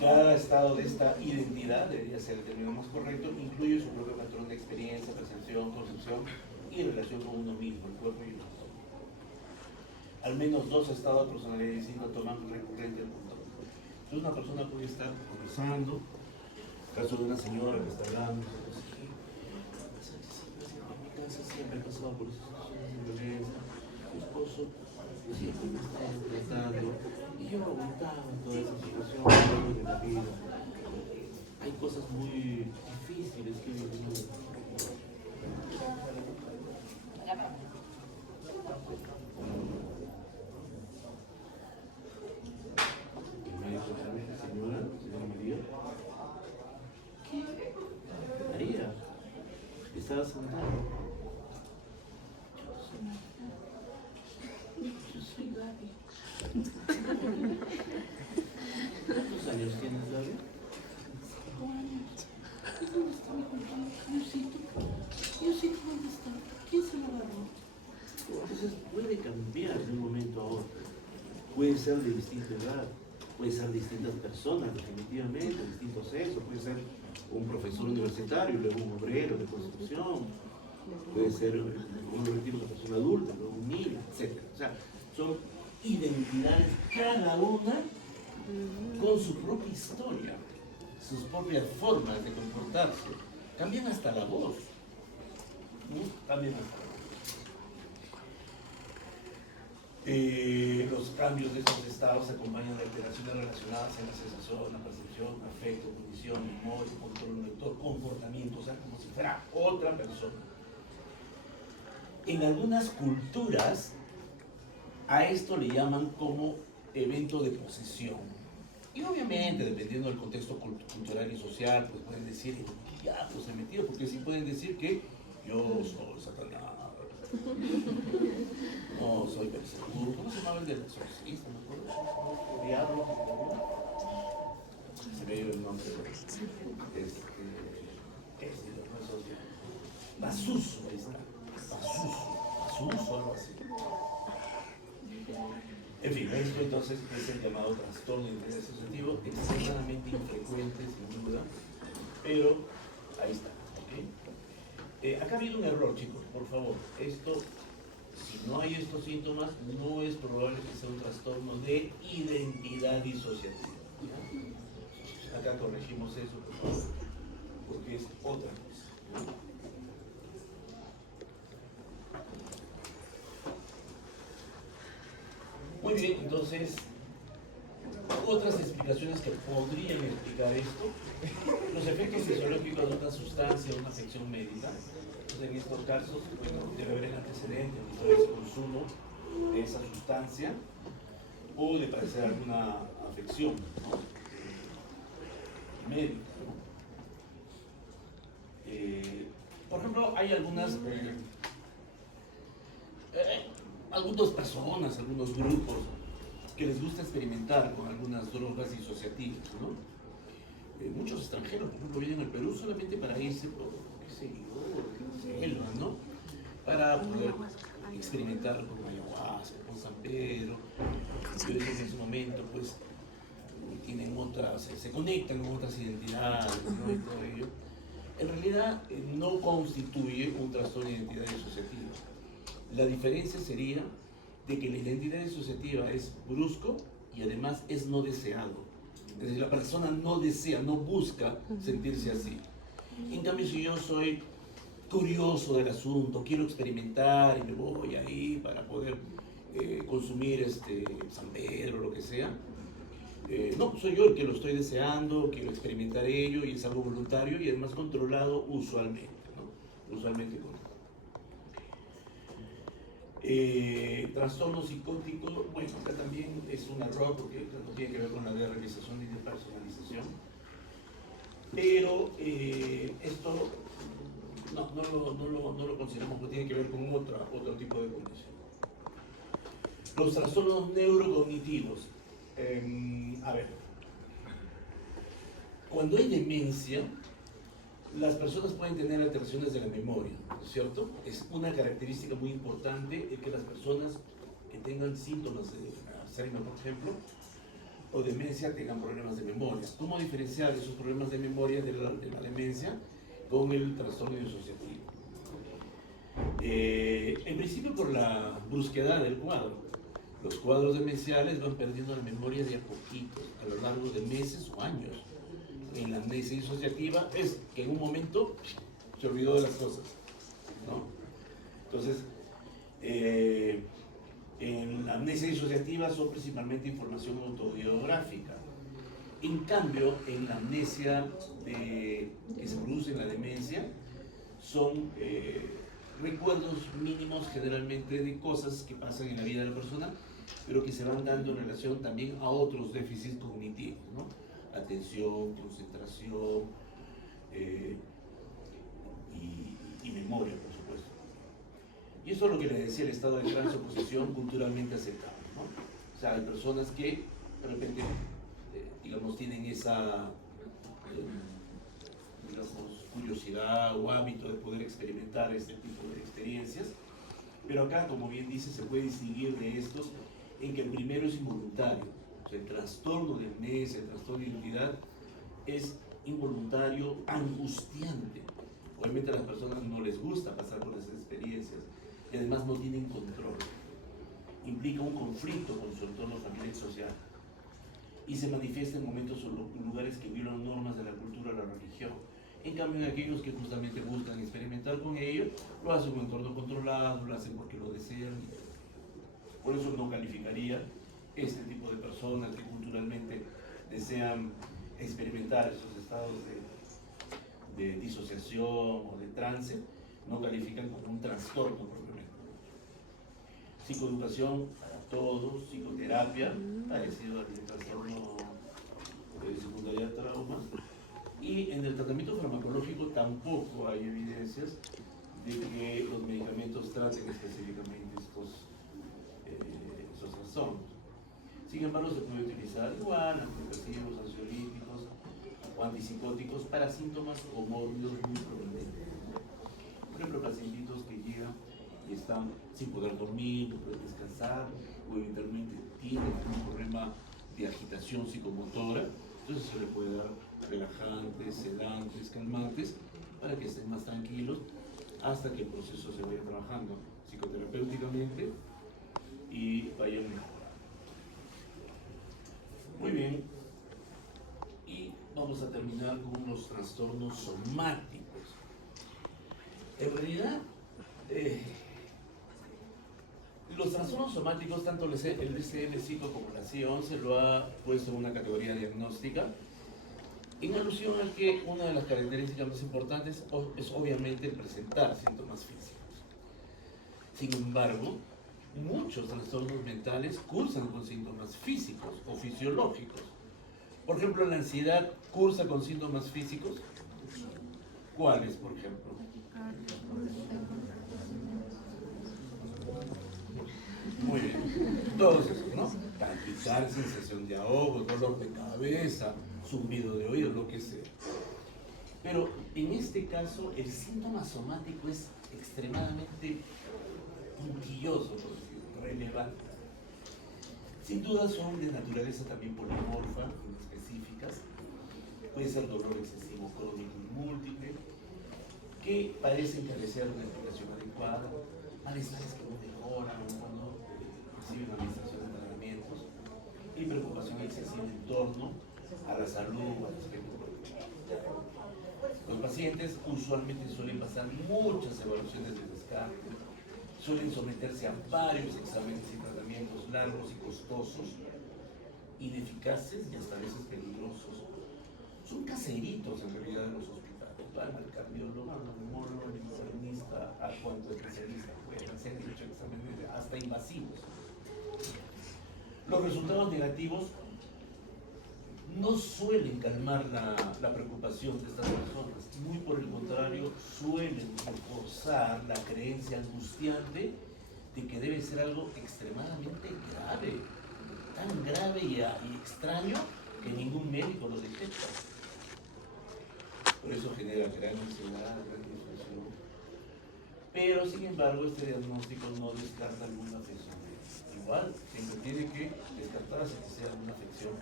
Cada estado de esta identidad, debería ser el término más correcto, incluye su propio patrón de experiencia, percepción, concepción y relación con uno mismo, el cuerpo y el entorno. Al menos dos estados de personalidad distintos toman recurrente el control. Entonces una persona puede estar conversando, caso de una señora que está hablando, en mi casa siempre he pasado por situaciones de violencia, mi esposo siempre me estaba tratando y yo aguantaba toda esa situación de la vida. Hay cosas muy difíciles que he vivido. Señora María. ¿Qué? María, estaba sentada. Yo soy Gaby. ¿Cuántos años tienes, Gaby? 5 años. ¿Y dónde está mi compañero? Diosito. Diosito, ¿dónde está? ¿Quién se lo agarró? Entonces puede cambiar de un momento a otro. Puede ser de distinta edad, puede ser distintas personas, definitivamente, distintos sexos, puede ser un profesor universitario, luego un obrero de construcción, puede ser una persona adulta, luego un niño, etc. O sea, son identidades, cada una con su propia historia, sus propias formas de comportarse. Cambian hasta la voz, ¿no? Cambian hasta la voz. Los cambios de estos estados se acompañan de alteraciones relacionadas en la sensación, la percepción, afecto, condición, memoria, control lector, comportamiento, o sea, como si fuera otra persona. En algunas culturas a esto le llaman como evento de posesión. Y obviamente, dependiendo del contexto cultural y social, pues pueden decir, ¿en qué diablos he metido? Porque sí pueden decir que yo soy Satanás. No, soy Belcebú. ¿Cómo se llamaba el del exorcista? ¿Me acuerdo? Diablo. Se me dio el nombre. ¿Qué es? Basuso, ahí está. Basuso, algo así. En fin, esto entonces es el llamado trastorno de interés asociativo, extremadamente infrecuente, sin duda, pero ahí está. ¿Okay? Acá ha habido un error, chicos, por favor. Esto, si no hay estos síntomas, no es probable que sea un trastorno de identidad disociativa. ¿Ya? Acá corregimos eso, por favor, porque es otra cosa. ¿No? Muy bien, entonces, otras explicaciones que podrían explicar esto, los efectos fisiológicos de una sustancia o una afección médica. Entonces, en estos casos, bueno, debe haber el antecedente de ese consumo de esa sustancia o de padecer alguna afección, ¿no? Médica, ¿no? Por ejemplo, hay algunas personas, algunos grupos que les gusta experimentar con algunas drogas disociativas, ¿no? Muchos extranjeros, por ejemplo, vienen al Perú solamente para irse por, qué sé yo, selva, ¿no? Para poder experimentar con ayahuasca, con San Pedro. Pero ellos en ese momento, pues, tienen otras, se conectan con otras identidades, ¿no? Y todo ello. En realidad, no constituye un trastorno de identidad disociativa. La diferencia sería de que la identidad disociativa es brusco y además es no deseado. Es decir, la persona no desea, no busca sentirse así. En cambio, si yo soy curioso del asunto, quiero experimentar y me voy ahí para poder consumir San Pedro o lo que sea, No, soy yo el que lo estoy deseando, quiero experimentar ello y es algo voluntario y es más controlado usualmente, ¿no? Usualmente con trastorno psicótico, bueno, acá también es un error porque no tiene que ver con la de realización ni de personalización, pero esto no lo consideramos que tiene que ver con otro tipo de condición. Los trastornos neurocognitivos. A ver, cuando hay demencia, las personas pueden tener alteraciones de la memoria, ¿no es cierto? Es una característica muy importante el que las personas que tengan síntomas de Alzheimer, por ejemplo, o demencia, tengan problemas de memoria. ¿Cómo diferenciar esos problemas de memoria de la demencia con el trastorno disociativo? En principio por la brusquedad del cuadro. Los cuadros demenciales van perdiendo la memoria de a poquitos, a lo largo de meses o años. En la amnesia disociativa es que en un momento se olvidó de las cosas, ¿no? Entonces, en la amnesia disociativa son principalmente información autobiográfica. En cambio, en la amnesia que se produce en la demencia, son recuerdos mínimos generalmente de cosas que pasan en la vida de la persona, pero que se van dando en relación también a otros déficits cognitivos, ¿no? Atención, concentración y memoria, por supuesto. Y eso es lo que le decía el estado de transoposición culturalmente aceptable, ¿no? O sea, hay personas que de repente, digamos, tienen esa digamos, curiosidad o hábito de poder experimentar este tipo de experiencias, pero acá, como bien dice, se puede distinguir de estos en que el primero es involuntario. O sea, el trastorno de amnesia, el trastorno de identidad es involuntario, angustiante. Obviamente a las personas no les gusta pasar por esas experiencias y además no tienen control. Implica un conflicto con su entorno familiar y social y se manifiesta en momentos o lugares que violan normas de la cultura o la religión. En cambio, en aquellos que justamente buscan experimentar con ello, lo hacen en un entorno controlado, lo hacen porque lo desean. Por eso no calificaría este tipo de personas que culturalmente desean experimentar esos estados de disociación o de trance, no califican como un trastorno propiamente. Psicoeducación para todos, psicoterapia, parecido al trastorno de secundaria de traumas. Y en el tratamiento farmacológico tampoco hay evidencias de que los medicamentos traten específicamente esos trastornos. Sin embargo, se puede utilizar igual antidepresivos, ansiolíticos o antipsicóticos para síntomas comórbidos muy prominentes. Por ejemplo, pacientitos que llegan y están sin poder dormir, no pueden descansar, o eventualmente tienen un problema de agitación psicomotora, entonces se le puede dar relajantes, sedantes, calmantes, para que estén más tranquilos hasta que el proceso se vaya trabajando psicoterapéuticamente y vaya mejorando. Muy bien, y vamos a terminar con los trastornos somáticos. En realidad, los trastornos somáticos, tanto el DSM-5 como la CIE-11 lo ha puesto en una categoría diagnóstica, en alusión al que una de las características más importantes es obviamente el presentar síntomas físicos. Sin embargo, muchos trastornos mentales cursan con síntomas físicos o fisiológicos. Por ejemplo, la ansiedad cursa con síntomas físicos. ¿Cuáles, por ejemplo? Muy bien, todos esos, ¿no? Palpitar, sensación de ahogo, dolor de cabeza, zumbido de oído, lo que sea. Pero en este caso, el síntoma somático es extremadamente puntilloso, relevante. Sin duda son de naturaleza también polimorfa, inespecíficas. Puede ser dolor excesivo crónico y múltiple, que parecen carecer de una explicación adecuada, malestares que no mejoran cuando reciben administración de tratamientos y preocupación excesiva en torno a la salud o al aspecto corporal. Los pacientes usualmente suelen pasar muchas evaluaciones de descarte, suelen someterse a varios exámenes y tratamientos largos y costosos ineficaces y hasta a veces peligrosos. Son caseritos en realidad en los hospitales. Van al cardiólogo, al neumólogo, al internista, a cuanto especialista puedan. Se han hecho exámenes hasta invasivos. Los resultados negativos no suelen calmar la preocupación de estas personas. Muy por el contrario, suelen reforzar la creencia angustiante de que debe ser algo extremadamente grave. Tan grave y extraño que ningún médico lo detecta. Por eso genera gran ansiedad, gran disfunción. Pero, sin embargo, este diagnóstico no descarta alguna afección. Igual, siempre tiene que descartarse que sea una afección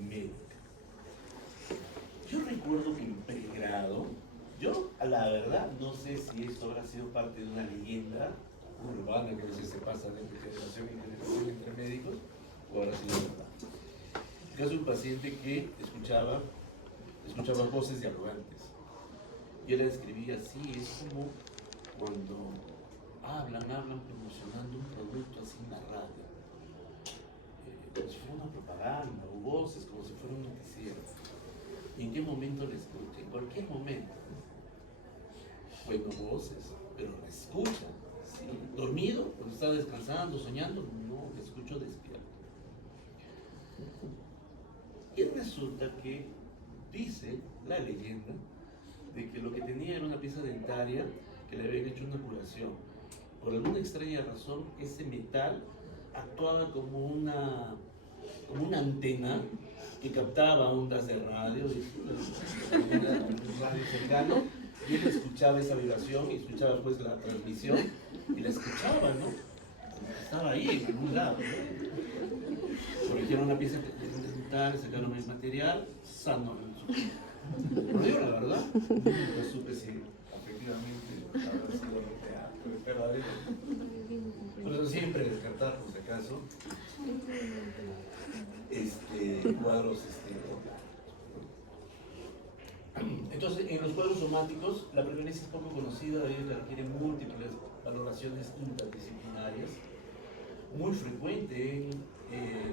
médica. Yo recuerdo que en pregrado, yo, a la verdad, no sé si esto habrá sido parte de una leyenda urbana que a veces se pasa de generación en generación entre médicos, o habrá sido verdad. En caso de un paciente que escuchaba voces dialogantes. Y él la describía así, es como cuando hablan promocionando un producto así en la radio. Como si fuera una propaganda, o voces, como si fuera un noticiero. ¿Y en qué momento le escucha? En cualquier momento. Bueno, voces, pero la escucha. ¿Sí? ¿Dormido? ¿Cuando está descansando, soñando? No, le escucho despierto. Y resulta que dice la leyenda de que lo que tenía era una pieza dentaria que le habían hecho una curación. Por alguna extraña razón, ese metal actuaba como una antena que captaba ondas de radio, un radio cercano, y él escuchaba esa vibración y escuchaba pues la transmisión y la escuchaba, ¿no? Estaba ahí en algún lado, ¿no? Corrigieron una pieza dental, sacaron el material, sano. No digo la verdad, nunca supe si efectivamente habrá sido verdadero. Por eso siempre descartar, por si acaso, cuadros Entonces, en los cuadros somáticos, la prevalencia es poco conocida, debido a que requiere múltiples valoraciones interdisciplinarias, muy frecuente en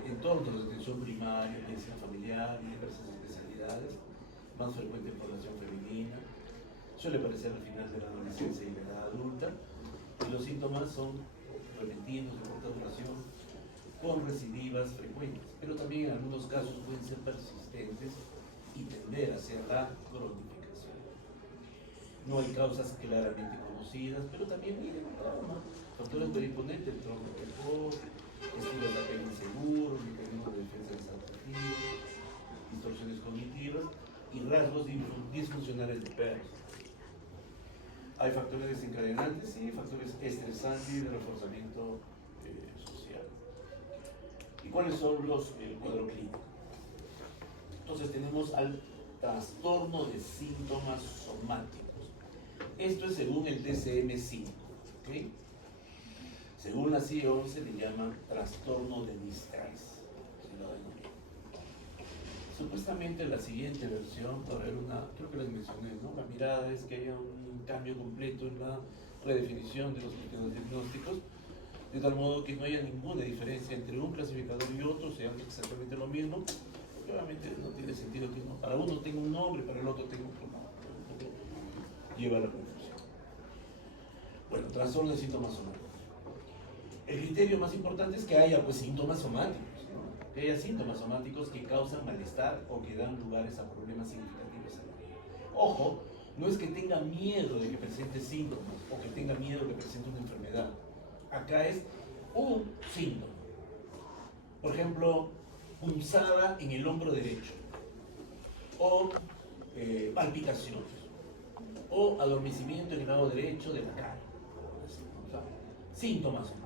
entornos de atención primaria, medicina familiar y diversas especialidades, más frecuente en población femenina, suele aparecer al final de la adolescencia y la edad adulta, y los síntomas son repentinos, de corta duración, con recidivas frecuentes, pero también en algunos casos pueden ser persistentes y tender hacia la cronificación. No hay causas claramente conocidas, pero también miren, factores predisponentes, el tronco precoz, estilos de apego inseguro, mecanismos de defensa desadaptativos, distorsiones cognitivas y rasgos disfuncionales de perros. Hay factores desencadenantes y factores estresantes y de reforzamiento social. ¿Y cuáles son el cuadro clínico? Entonces tenemos al trastorno de síntomas somáticos. Esto es según el DSM-5, ¿ok? Según la CIE-11 le llaman trastorno de distrés. Supuestamente la siguiente versión, para ver creo que les mencioné, ¿no? La mirada es que haya un cambio completo en la redefinición de los criterios diagnósticos, de tal modo que no haya ninguna diferencia entre un clasificador y otro, sean exactamente lo mismo. Obviamente no tiene sentido que para uno tenga un nombre, para el otro tenga otro nombre. Lleva a la confusión. Bueno, trastorno de síntomas somáticos. El criterio más importante es que haya pues síntomas somáticos, ¿no? Que haya síntomas somáticos que causan malestar o que dan lugares a problemas significativos en la vida. Ojo, no es que tenga miedo de que presente síntomas o que tenga miedo de que presente una enfermedad. Acá es un síntoma. Por ejemplo, punzada en el hombro derecho, o palpitaciones, o adormecimiento en el lado derecho de la cara. O sea, síntomas somáticos.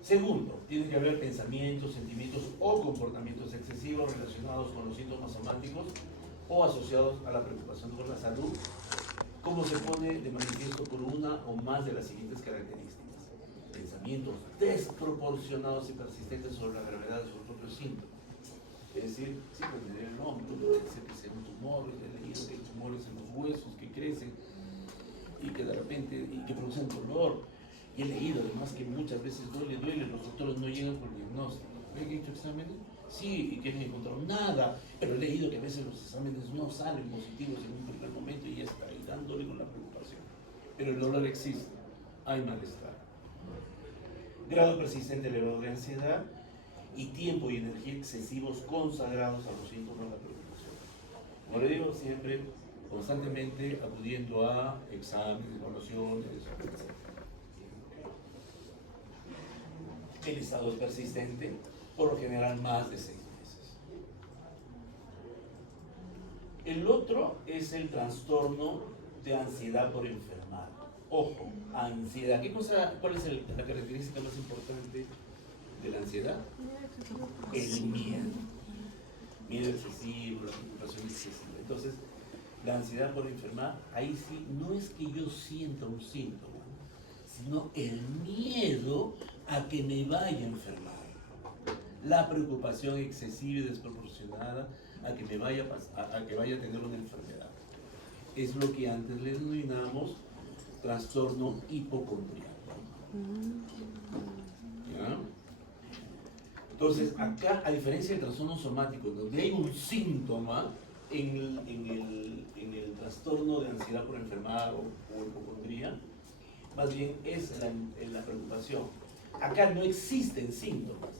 Segundo, tiene que haber pensamientos, sentimientos o comportamientos excesivos relacionados con los síntomas somáticos o asociados a la preocupación por la salud, como se pone de manifiesto por una o más de las siguientes características. Pensamientos desproporcionados y persistentes sobre la gravedad de sus propios síntomas. Es decir, sí puede tener el nombre, puede ser que sean tumores, he leído que hay tumores en los huesos que crecen y que de repente, y que producen dolor. Y he leído además que muchas veces duelen los doctores no llegan con diagnóstico. ¿Han hecho exámenes? Sí, y que no han encontrado nada, pero he leído que a veces los exámenes no salen positivos en un primer momento y ya está ahí dándole con la preocupación. Pero el dolor existe, hay malestar. Grado persistente elevado de ansiedad y tiempo y energía excesivos consagrados a los síntomas de la preocupación. Como le digo, siempre, constantemente acudiendo a exámenes, evaluaciones, etc. El estado es persistente, por lo general más de 6 meses. El otro es el trastorno de ansiedad por enfermar. Ojo, ansiedad. ¿Cuál es la característica más importante de la ansiedad? El miedo. Miedo excesivo, la preocupación excesiva. Entonces, la ansiedad por enfermar, ahí sí, no es que yo sienta un síntoma, sino el miedo a que me vaya a enfermar. La preocupación excesiva y desproporcionada a que me vaya a que vaya a tener una enfermedad. Es lo que antes le denominamos trastorno hipocondriaco. ¿Ya? Entonces, acá, a diferencia del trastorno somático, donde hay un síntoma, en el trastorno de ansiedad por enfermar o hipocondría, más bien es la preocupación. Acá no existen síntomas.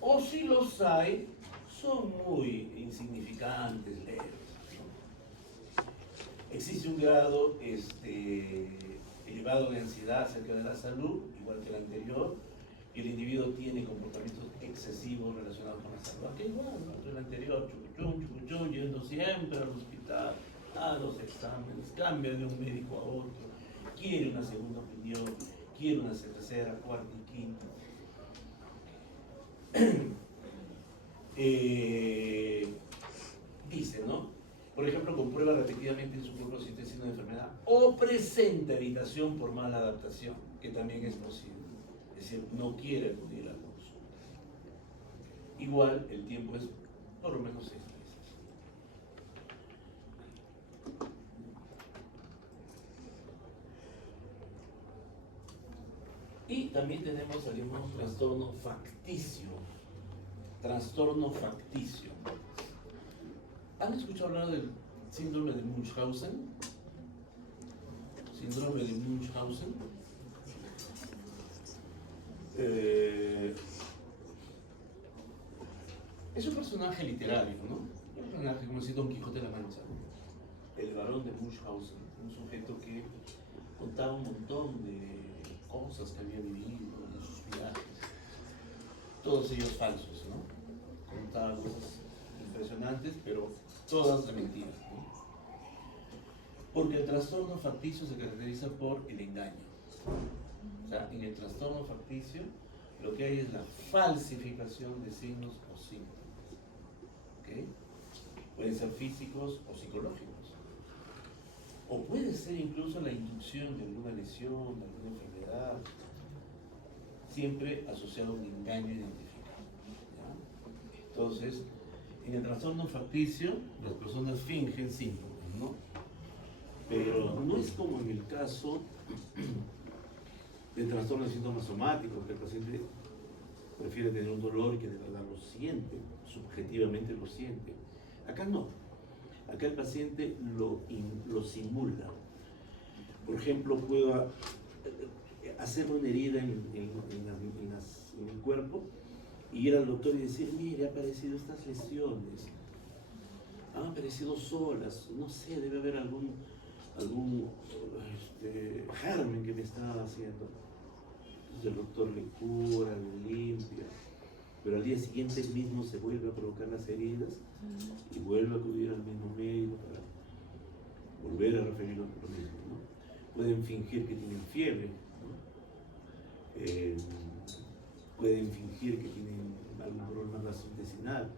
O si los hay, son muy insignificantes, leves, ¿no? Existe un grado elevado de ansiedad acerca de la salud, igual que el anterior, y el individuo tiene comportamientos excesivos relacionados con la salud. Aquí igual, ¿no? El anterior, chucuchún, yendo siempre al hospital, a los exámenes, cambia de un médico a otro, quiere una segunda opinión, quiere una tercera, cuarta y quinta. Dice, ¿no? Por ejemplo, comprueba repetidamente en su cuerpo si está siendo una enfermedad o presenta evitación por mala adaptación, que también es posible. Es decir, no quiere acudir al consulta. Igual, el tiempo es por lo menos 6 meses. Y también tenemos un trastorno facticio. Trastorno facticio. ¿Han escuchado hablar del síndrome de Munchausen? Síndrome de Munchausen. Es un personaje literario, ¿no? Un personaje como si Don Quijote de la Mancha, ¿no? El barón de Munchausen, un sujeto que contaba un montón de cosas que había vivido en sus viajes, todos ellos falsos, ¿no? Contaba cosas impresionantes, pero todas de mentiras, ¿no? Porque el trastorno facticio se caracteriza por el engaño. O sea, en el trastorno facticio lo que hay es la falsificación de signos o síntomas. ¿Okay? Pueden ser físicos o psicológicos. O puede ser incluso la inducción de alguna lesión, de alguna enfermedad, siempre asociado a un engaño identificado. ¿Ya? Entonces, en el trastorno facticio, las personas fingen síntomas, ¿no? Pero no es como en el caso del trastorno de síntomas somáticos, que el paciente prefiere tener un dolor que de verdad lo siente, subjetivamente lo siente. Acá no. Acá el paciente lo simula. Por ejemplo, puedo hacerme una herida en el cuerpo y ir al doctor y decir, mire, han aparecido estas lesiones, han aparecido solas, no sé, debe haber algún germen que me está haciendo. Entonces el doctor le cura, le limpia, pero al día siguiente él mismo se vuelve a provocar las heridas y vuelve a acudir al mismo médico para volver a referirlo a lo mismo, ¿no? Pueden fingir que tienen fiebre, ¿no? Pueden fingir que tienen algún problema gastrointestinal,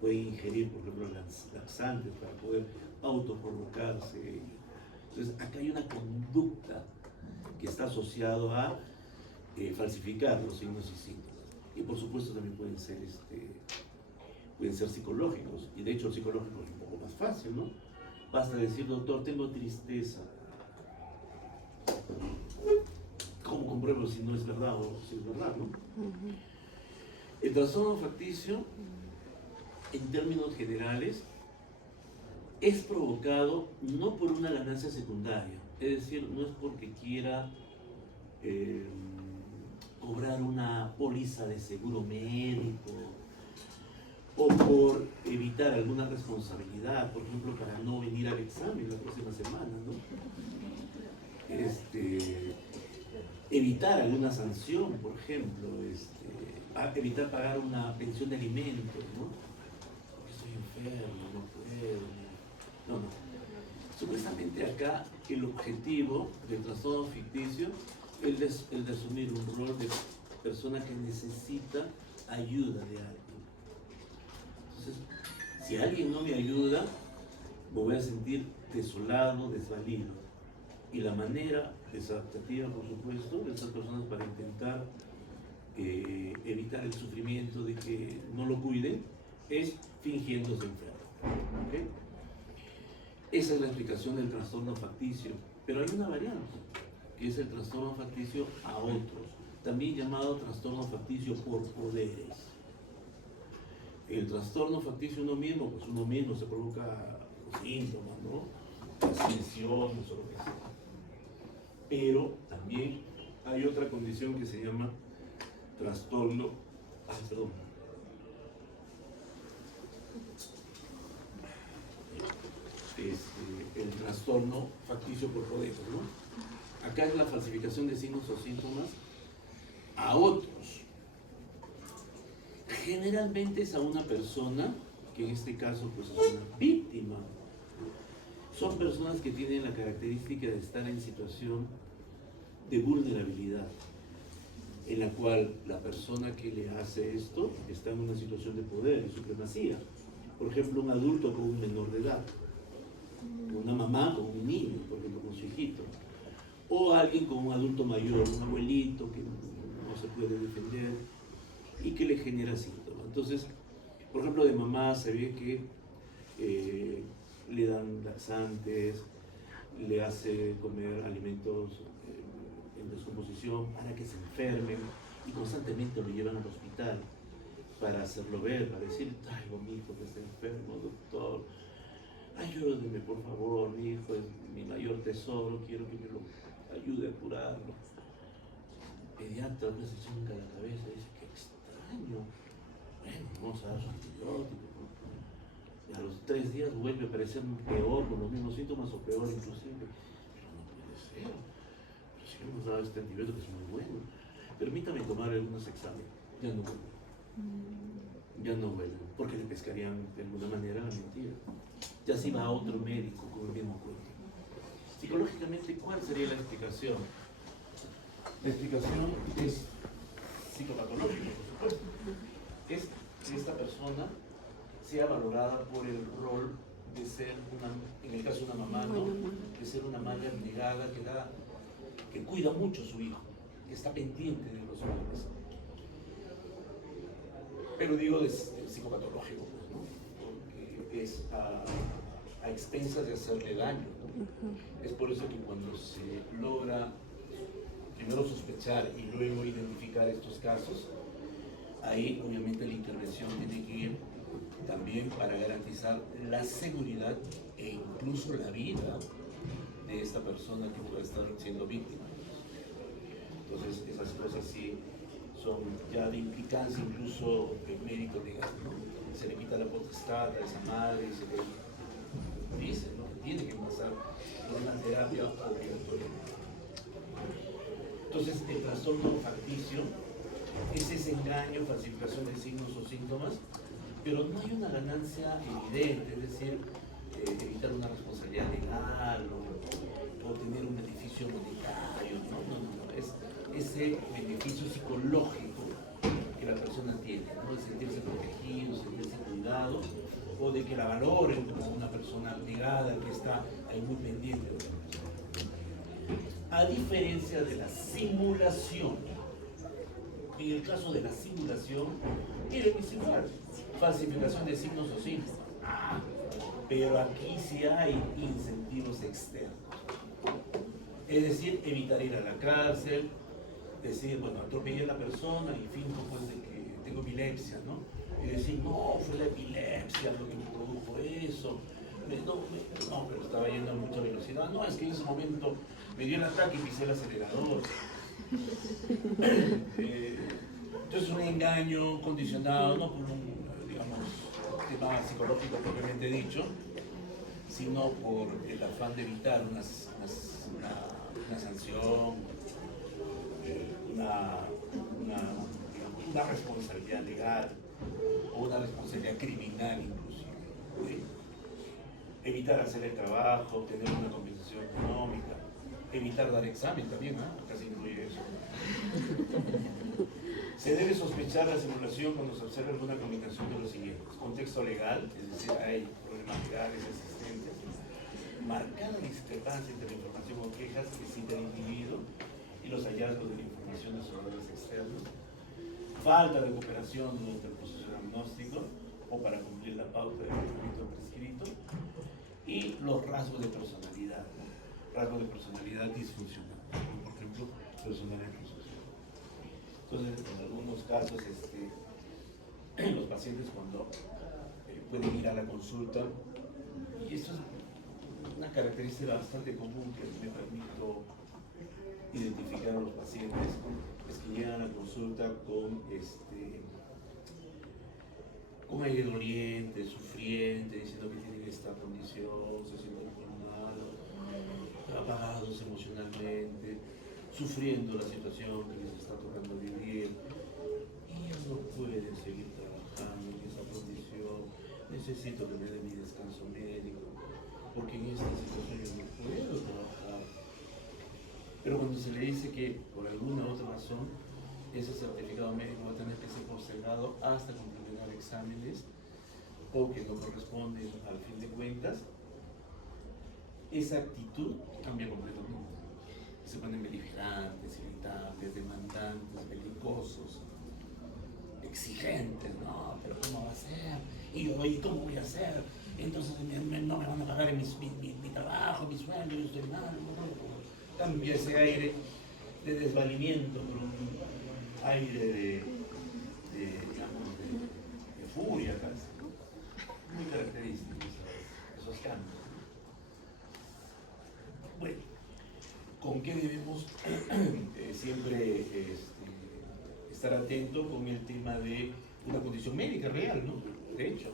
pueden ingerir, por ejemplo, laxantes para poder autoprovocarse. Entonces, acá hay una conducta que está asociada a falsificar los signos y síntomas. Y por supuesto también pueden ser psicológicos. Y de hecho el psicológico es un poco más fácil, ¿no? Basta decir, doctor, tengo tristeza. ¿Cómo compruebo si no es verdad o si es verdad, no? El trastorno facticio, en términos generales, es provocado no por una ganancia secundaria, es decir, no es porque quiera cobrar una póliza de seguro médico o por evitar alguna responsabilidad, por ejemplo, para no venir al examen la próxima semana, ¿no? Evitar alguna sanción, por ejemplo, evitar pagar una pensión de alimentos, ¿no? Porque estoy enfermo, no puedo. No. Supuestamente acá el objetivo del trastorno ficticio es el de asumir un rol de persona que necesita ayuda de alguien. Entonces, si alguien no me ayuda, me voy a sentir desolado, desvalido. Y la manera desadaptativa, por supuesto, de estas personas para intentar evitar el sufrimiento de que no lo cuiden es fingiéndose enfermo. ¿Okay? Esa es la explicación del trastorno facticio. Pero hay una variante, que es el trastorno facticio a otros, también llamado trastorno facticio por poderes. El trastorno facticio uno mismo se provoca síntomas, ¿no? Lesiones o lo que sea. Pero también hay otra condición que se llama trastorno, el trastorno facticio por poderes, ¿no? Acá es la falsificación de signos o síntomas a otros. Generalmente es a una persona, que en este caso pues es una víctima. Son personas que tienen la característica de estar en situación de vulnerabilidad, en la cual la persona que le hace esto está en una situación de poder y supremacía. Por ejemplo, un adulto con un menor de edad, una mamá con un niño, por ejemplo, con su hijito, o alguien con un adulto mayor, un abuelito que no se puede defender y que le genera síntomas. Entonces, por ejemplo, de mamá se ve que le dan laxantes, le hace comer alimentos en descomposición para que se enfermen y constantemente lo llevan al hospital para hacerlo ver, para decir, traigo a mi hijo que está enfermo, doctor, ayúdeme por favor, mi hijo es mi mayor tesoro, quiero que me lo ayude a curarlo. El pediatra se chinga la cabeza y dice, qué extraño, bueno, vamos a dar su antibiótico, ¿no? Y a los 3 días vuelve a parecer peor, con los mismos síntomas o peor inclusive. Pero no puede ser, pero si hemos dado este antibiótico que es muy bueno, permítame tomar algunos exámenes, ya no vuelve. Ya no vuelve, porque le pescarían de alguna manera la mentira. Ya se va a otro médico con el mismo cuento. Psicológicamente, ¿cuál sería la explicación? La explicación es psicopatológica, por supuesto. Es que esta persona sea valorada por el rol de ser en el caso de una mamá, ¿no? De ser una madre abnegada que cuida mucho a su hijo, que está pendiente de los padres. Pero digo de psicopatológico, ¿no? Porque es a expensas de hacerle daño, ¿no? Es por eso que cuando se logra primero sospechar y luego identificar estos casos, ahí obviamente la intervención tiene que ir también para garantizar la seguridad e incluso la vida de esta persona que puede estar siendo víctima. Entonces esas cosas sí son ya de implicancia, incluso el médico diga, ¿no? Se le quita la potestad a esa madre y se le dice, ¿no? Que tiene que pasar por una terapia obligatoria. Entonces el trastorno facticio es ese engaño, falsificación de signos o síntomas, pero no hay una ganancia evidente, es decir, evitar una responsabilidad legal o tener un beneficio monetario, no, es ese beneficio psicológico que la persona tiene, ¿no? De sentirse protegido, sentirse cuidado, o de que la valoren como una persona abnegada que está ahí muy pendiente de otra persona. A diferencia de la simulación, en el caso de la simulación, miren, es igual, falsificación de signos o síntomas, pero aquí sí hay incentivos externos. Es decir, evitar ir a la cárcel, decir, bueno, atropellé a la persona y finjo pues de que tengo epilepsia, ¿no? Y decir, no, fue la epilepsia lo que me produjo eso. No, pero estaba yendo a mucha velocidad. No, es que en ese momento me dio el ataque y pisé el acelerador. Entonces un engaño condicionado, no por un, digamos, tema psicológico propiamente dicho, sino por el afán de evitar una sanción, una responsabilidad legal o una responsabilidad criminal inclusive. ¿Sí? Evitar hacer el trabajo, obtener una compensación económica, evitar dar examen también, casi incluye eso. Se debe sospechar la simulación cuando se observa alguna combinación de los siguientes: contexto legal, es decir, hay problemas legales existentes, marcada discrepancia entre la información o quejas que cita el individuo y los hallazgos de la información de observadores externos, falta de cooperación durante el proceso diagnóstico o para cumplir la pauta del tratamiento prescrito, y los rasgos de personalidad, rasgos de personalidad disfuncional, por ejemplo, personalidad disfuncional. Entonces, en algunos casos, los pacientes cuando pueden ir a la consulta, y esto es una característica bastante común que me permito identificar a los pacientes, es que llegan a la consulta con aire doliente, sufriente, diciendo que tienen esta condición, se sienten muy mal, apagados emocionalmente, sufriendo la situación que les está tocando vivir, y ellos no pueden seguir trabajando en esa condición. Necesito que me den mi descanso médico, porque en esta situación yo no puedo trabajar. Pero cuando se le dice que por alguna otra razón ese certificado médico va a tener que ser postergado hasta completar exámenes o que no corresponden al fin de cuentas, esa actitud cambia completamente. Se ponen beligerantes, irritantes, demandantes, belicosos, exigentes. No, pero ¿cómo va a ser? ¿Y cómo voy a hacer? Entonces no me van a pagar mi trabajo, mi sueldo, yo estoy mal. Cambia ese aire de desvalimiento por un aire de furia casi. Muy característicos esos cambios. Bueno, ¿con qué debemos siempre estar atentos con el tema de una condición médica real, ¿no? De hecho,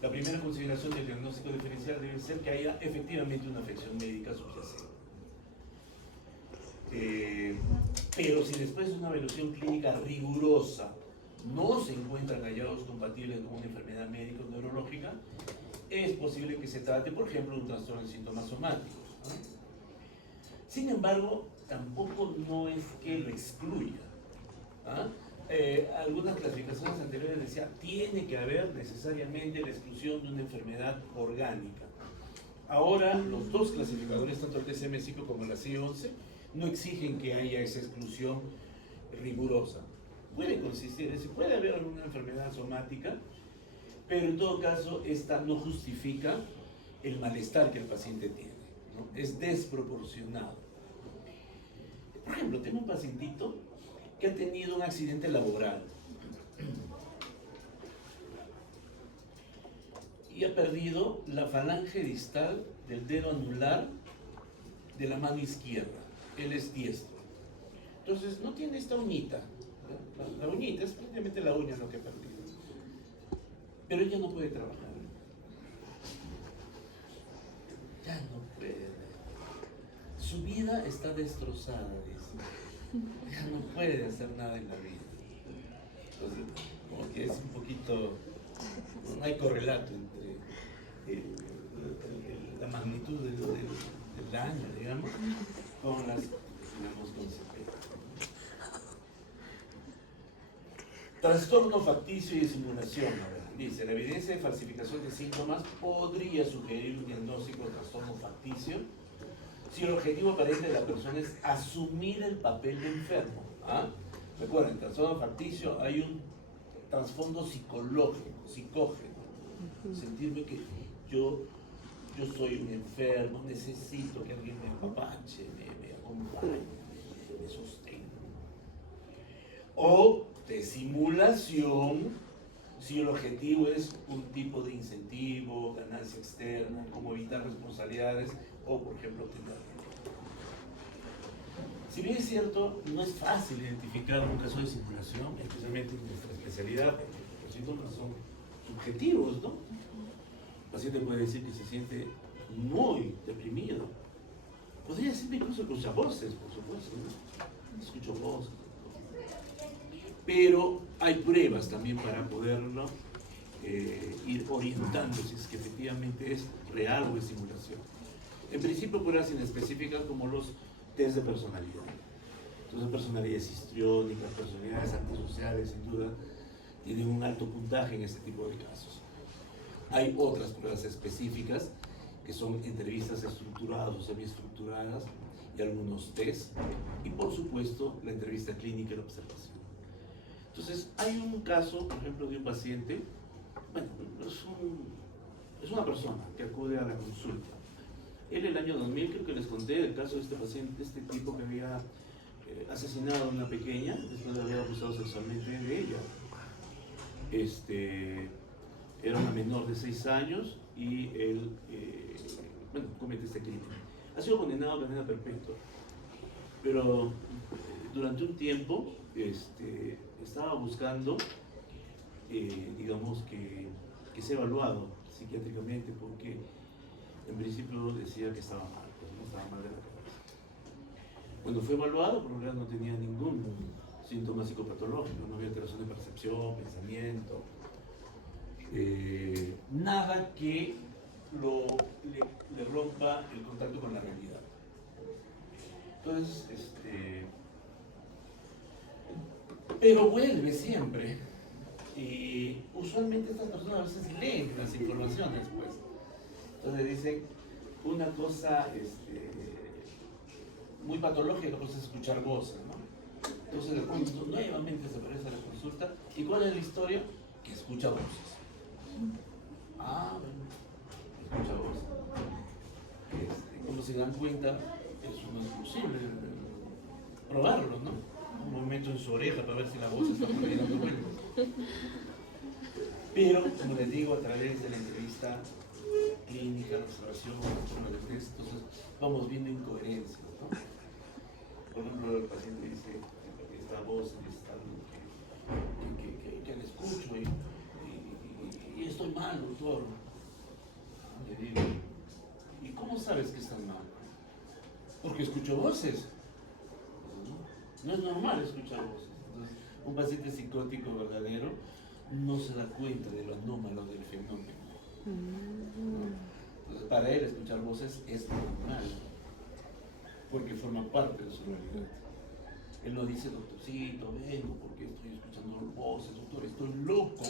la primera consideración del diagnóstico diferencial debe ser que haya efectivamente una afección médica subyacente. Pero si después de una evaluación clínica rigurosa no se encuentran hallazgos compatibles con una enfermedad médica o neurológica, es posible que se trate, por ejemplo, de un trastorno de síntomas somáticos, ¿no? Sin embargo, tampoco no es que lo excluya. Algunas clasificaciones anteriores decían tiene que haber necesariamente la exclusión de una enfermedad orgánica. Ahora, los dos clasificadores, tanto el DSM-5 como la CI-11, no exigen que haya esa exclusión rigurosa. Puede consistir, es decir, puede haber alguna enfermedad somática, pero en todo caso, esta no justifica el malestar que el paciente tiene, ¿no? Es desproporcionado. Por ejemplo, tengo un pacientito que ha tenido un accidente laboral y ha perdido la falange distal del dedo anular de la mano izquierda. Él es diestro. Entonces, no tiene esta uñita. La uñita es prácticamente la uña lo que ha perdido. Pero ella no puede trabajar. Ya no puede. Su vida está destrozada, dice. Ya no puede hacer nada en la vida. Entonces, como que es un poquito... No hay correlato entre la magnitud del daño, digamos, con las, digamos, consecuencias. Trastorno facticio y de simulación. Dice, la evidencia de falsificación de síntomas podría sugerir un diagnóstico de trastorno facticio si el objetivo aparente de la persona es asumir el papel de enfermo. Recuerden, en trastorno facticio hay un trasfondo psicológico, psicógeno. Sentirme que yo soy un enfermo, necesito que alguien me empapache, me acompañe, me sostenga. O de simulación, si el objetivo es un tipo de incentivo, ganancia externa, como evitar responsabilidades o, por ejemplo, obtener. Si bien es cierto, no es fácil identificar un caso de simulación, especialmente en nuestra especialidad, porque los síntomas son subjetivos, ¿no? El paciente puede decir que se siente muy deprimido. Podría decirme incluso escuchar voces, por supuesto, ¿no? Escucho voces. Pero hay pruebas también para poderlo ir orientando si es que efectivamente es real o es simulación. En principio, pruebas inespecíficas como los test de personalidad. Entonces, personalidades histriónicas, personalidades antisociales, sin duda, tienen un alto puntaje en este tipo de casos. Hay otras pruebas específicas que son entrevistas estructuradas o semiestructuradas y algunos test. Y por supuesto, la entrevista clínica y la observación. Entonces, hay un caso, por ejemplo, de un paciente, bueno, es una persona que acude a la consulta. Él, el año 2000, creo que les conté el caso de este paciente, de este tipo que había asesinado a una pequeña después de haber abusado sexualmente de ella. Era una menor de 6 años y él, comete este crimen. Ha sido condenado a cadena perpetua, pero durante un tiempo estaba buscando, digamos, que sea evaluado psiquiátricamente porque en principio decía que estaba mal, pues no estaba mal de la cabeza. Cuando fue evaluado, por lo general no tenía ningún síntoma psicopatológico, no había alteración de percepción, pensamiento, nada que le rompa el contacto con la realidad. Entonces, pero vuelve siempre. Y usualmente estas personas a veces leen las informaciones, pues. Entonces dicen una cosa muy patológica, la cosa es escuchar voces, ¿no? Entonces nuevamente se aparece a la consulta. ¿Y cuál es la historia? Que escucha voces. Ah, bueno, escucha voces. Como se dan cuenta, eso no es posible probarlo, ¿no? Un movimiento en su oreja para ver si la voz está por ahí dando vueltas. Pero, como les digo, a través de la entrevista clínica, la observación, la forma de test, entonces vamos viendo incoherencias, ¿no? Por ejemplo, el paciente dice que esta voz es algo que le escucho y estoy mal, doctor. Le digo, ¿y cómo sabes que estás mal? Porque escucho voces. No es normal escuchar voces. Entonces, un paciente psicótico verdadero no se da cuenta de lo anómalo del fenómeno. Entonces, para él escuchar voces es normal, porque forma parte de su realidad. Él no dice, doctorcito, vengo porque estoy escuchando voces, doctor, estoy loco.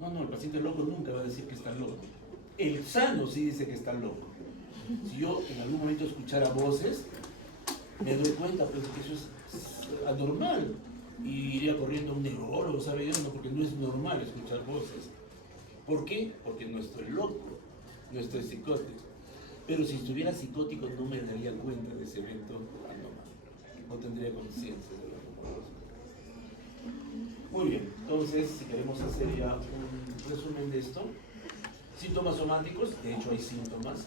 No, el paciente loco nunca va a decir que está loco. El sano sí dice que está loco. Si yo en algún momento escuchara voces, me doy cuenta pues, que eso es anormal y iría corriendo a un neurólogo, ¿sabe? No, porque no es normal escuchar voces. ¿Por qué? Porque no estoy loco, no estoy psicótico. Pero si estuviera psicótico no me daría cuenta de ese evento anormal, no tendría conciencia de lo que puedo hacer. Muy bien, entonces si queremos hacer ya un resumen de esto, síntomas somáticos, de hecho hay síntomas,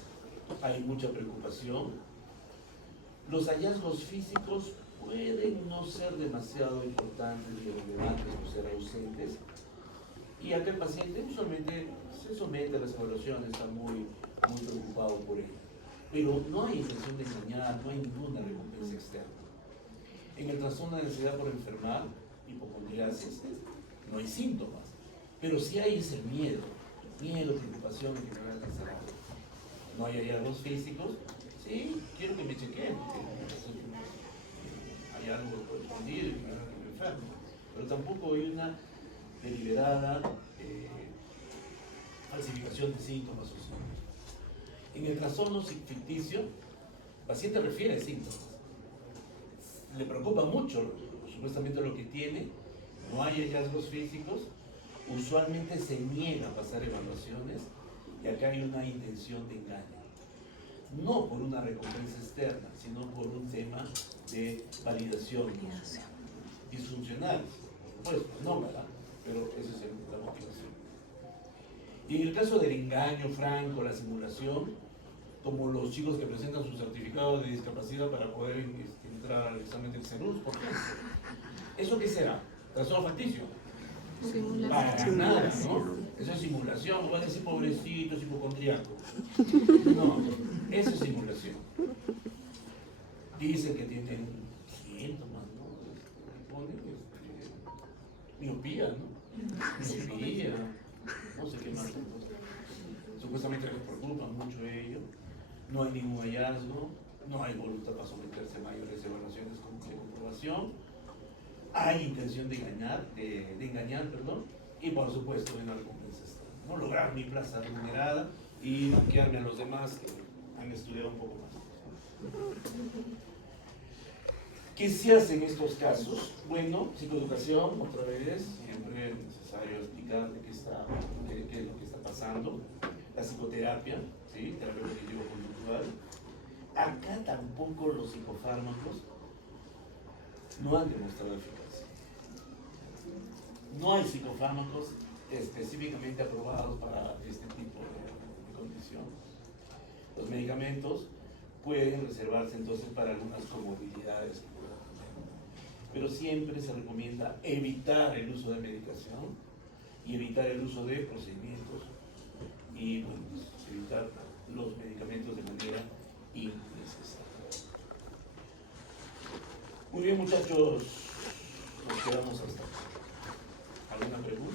hay mucha preocupación. Los hallazgos físicos pueden no ser demasiado importantes ni relevantes o ser ausentes. Y acá el paciente usualmente se somete a las evaluaciones, está muy preocupado por ello. Pero no hay intención de engañar, no hay ninguna recompensa externa. En el trastorno de ansiedad por enfermar, hipocondriasis, no hay síntomas, pero sí hay ese miedo, preocupación de que me va a alcanzar algo. No hay hallazgos físicos, sí, quiero que me chequeen, porque hay algo escondido y que me enfermo, pero tampoco hay una deliberada falsificación de síntomas o signos. En el trastorno ficticio, el paciente refiere síntomas, le preocupa mucho supuestamente lo que tiene, no hay hallazgos físicos, usualmente se niega a pasar evaluaciones y acá hay una intención de engaño. No por una recompensa externa, sino por un tema de validación. disfuncionales. Pues no, ¿verdad? Pero esa es la motivación. Y en el caso del engaño franco, la simulación, como los chicos que presentan su certificado de discapacidad para poder entrar al examen del CERUS, por ejemplo. ¿Eso qué será? ¿Trastorno facticio? Para nada, ¿no? Eso es simulación. Vas a decir pobrecito, es hipocondriaco. No, eso es simulación. Dicen que tienen síntomas, ¿no? Ponen miopía, ¿no? Miopía, no sé qué más. Supuestamente les preocupa mucho ello. No hay ningún hallazgo, no hay voluntad para someterse a mayores evaluaciones de comprobación. Hay intención de engañar, y por supuesto de narcompensación, ¿no? Lograr mi plaza remunerada y bloquearme a los demás que han estudiado un poco más. ¿Qué se hace en estos casos? Bueno, psicoeducación, otra vez, siempre es necesario explicar qué es lo que está pasando. La psicoterapia, ¿sí? Terapia cognitivo-conductual. Acá tampoco los psicofármacos no han demostrado eficacia. No hay psicofármacos específicamente aprobados para este tipo de condiciones. Los medicamentos pueden reservarse entonces para algunas comorbilidades, pero siempre se recomienda evitar el uso de medicación y evitar el uso de procedimientos y bueno, pues, evitar los medicamentos de manera innecesaria. Muy bien, muchachos, nos quedamos hasta aquí. ¿Alguna pregunta?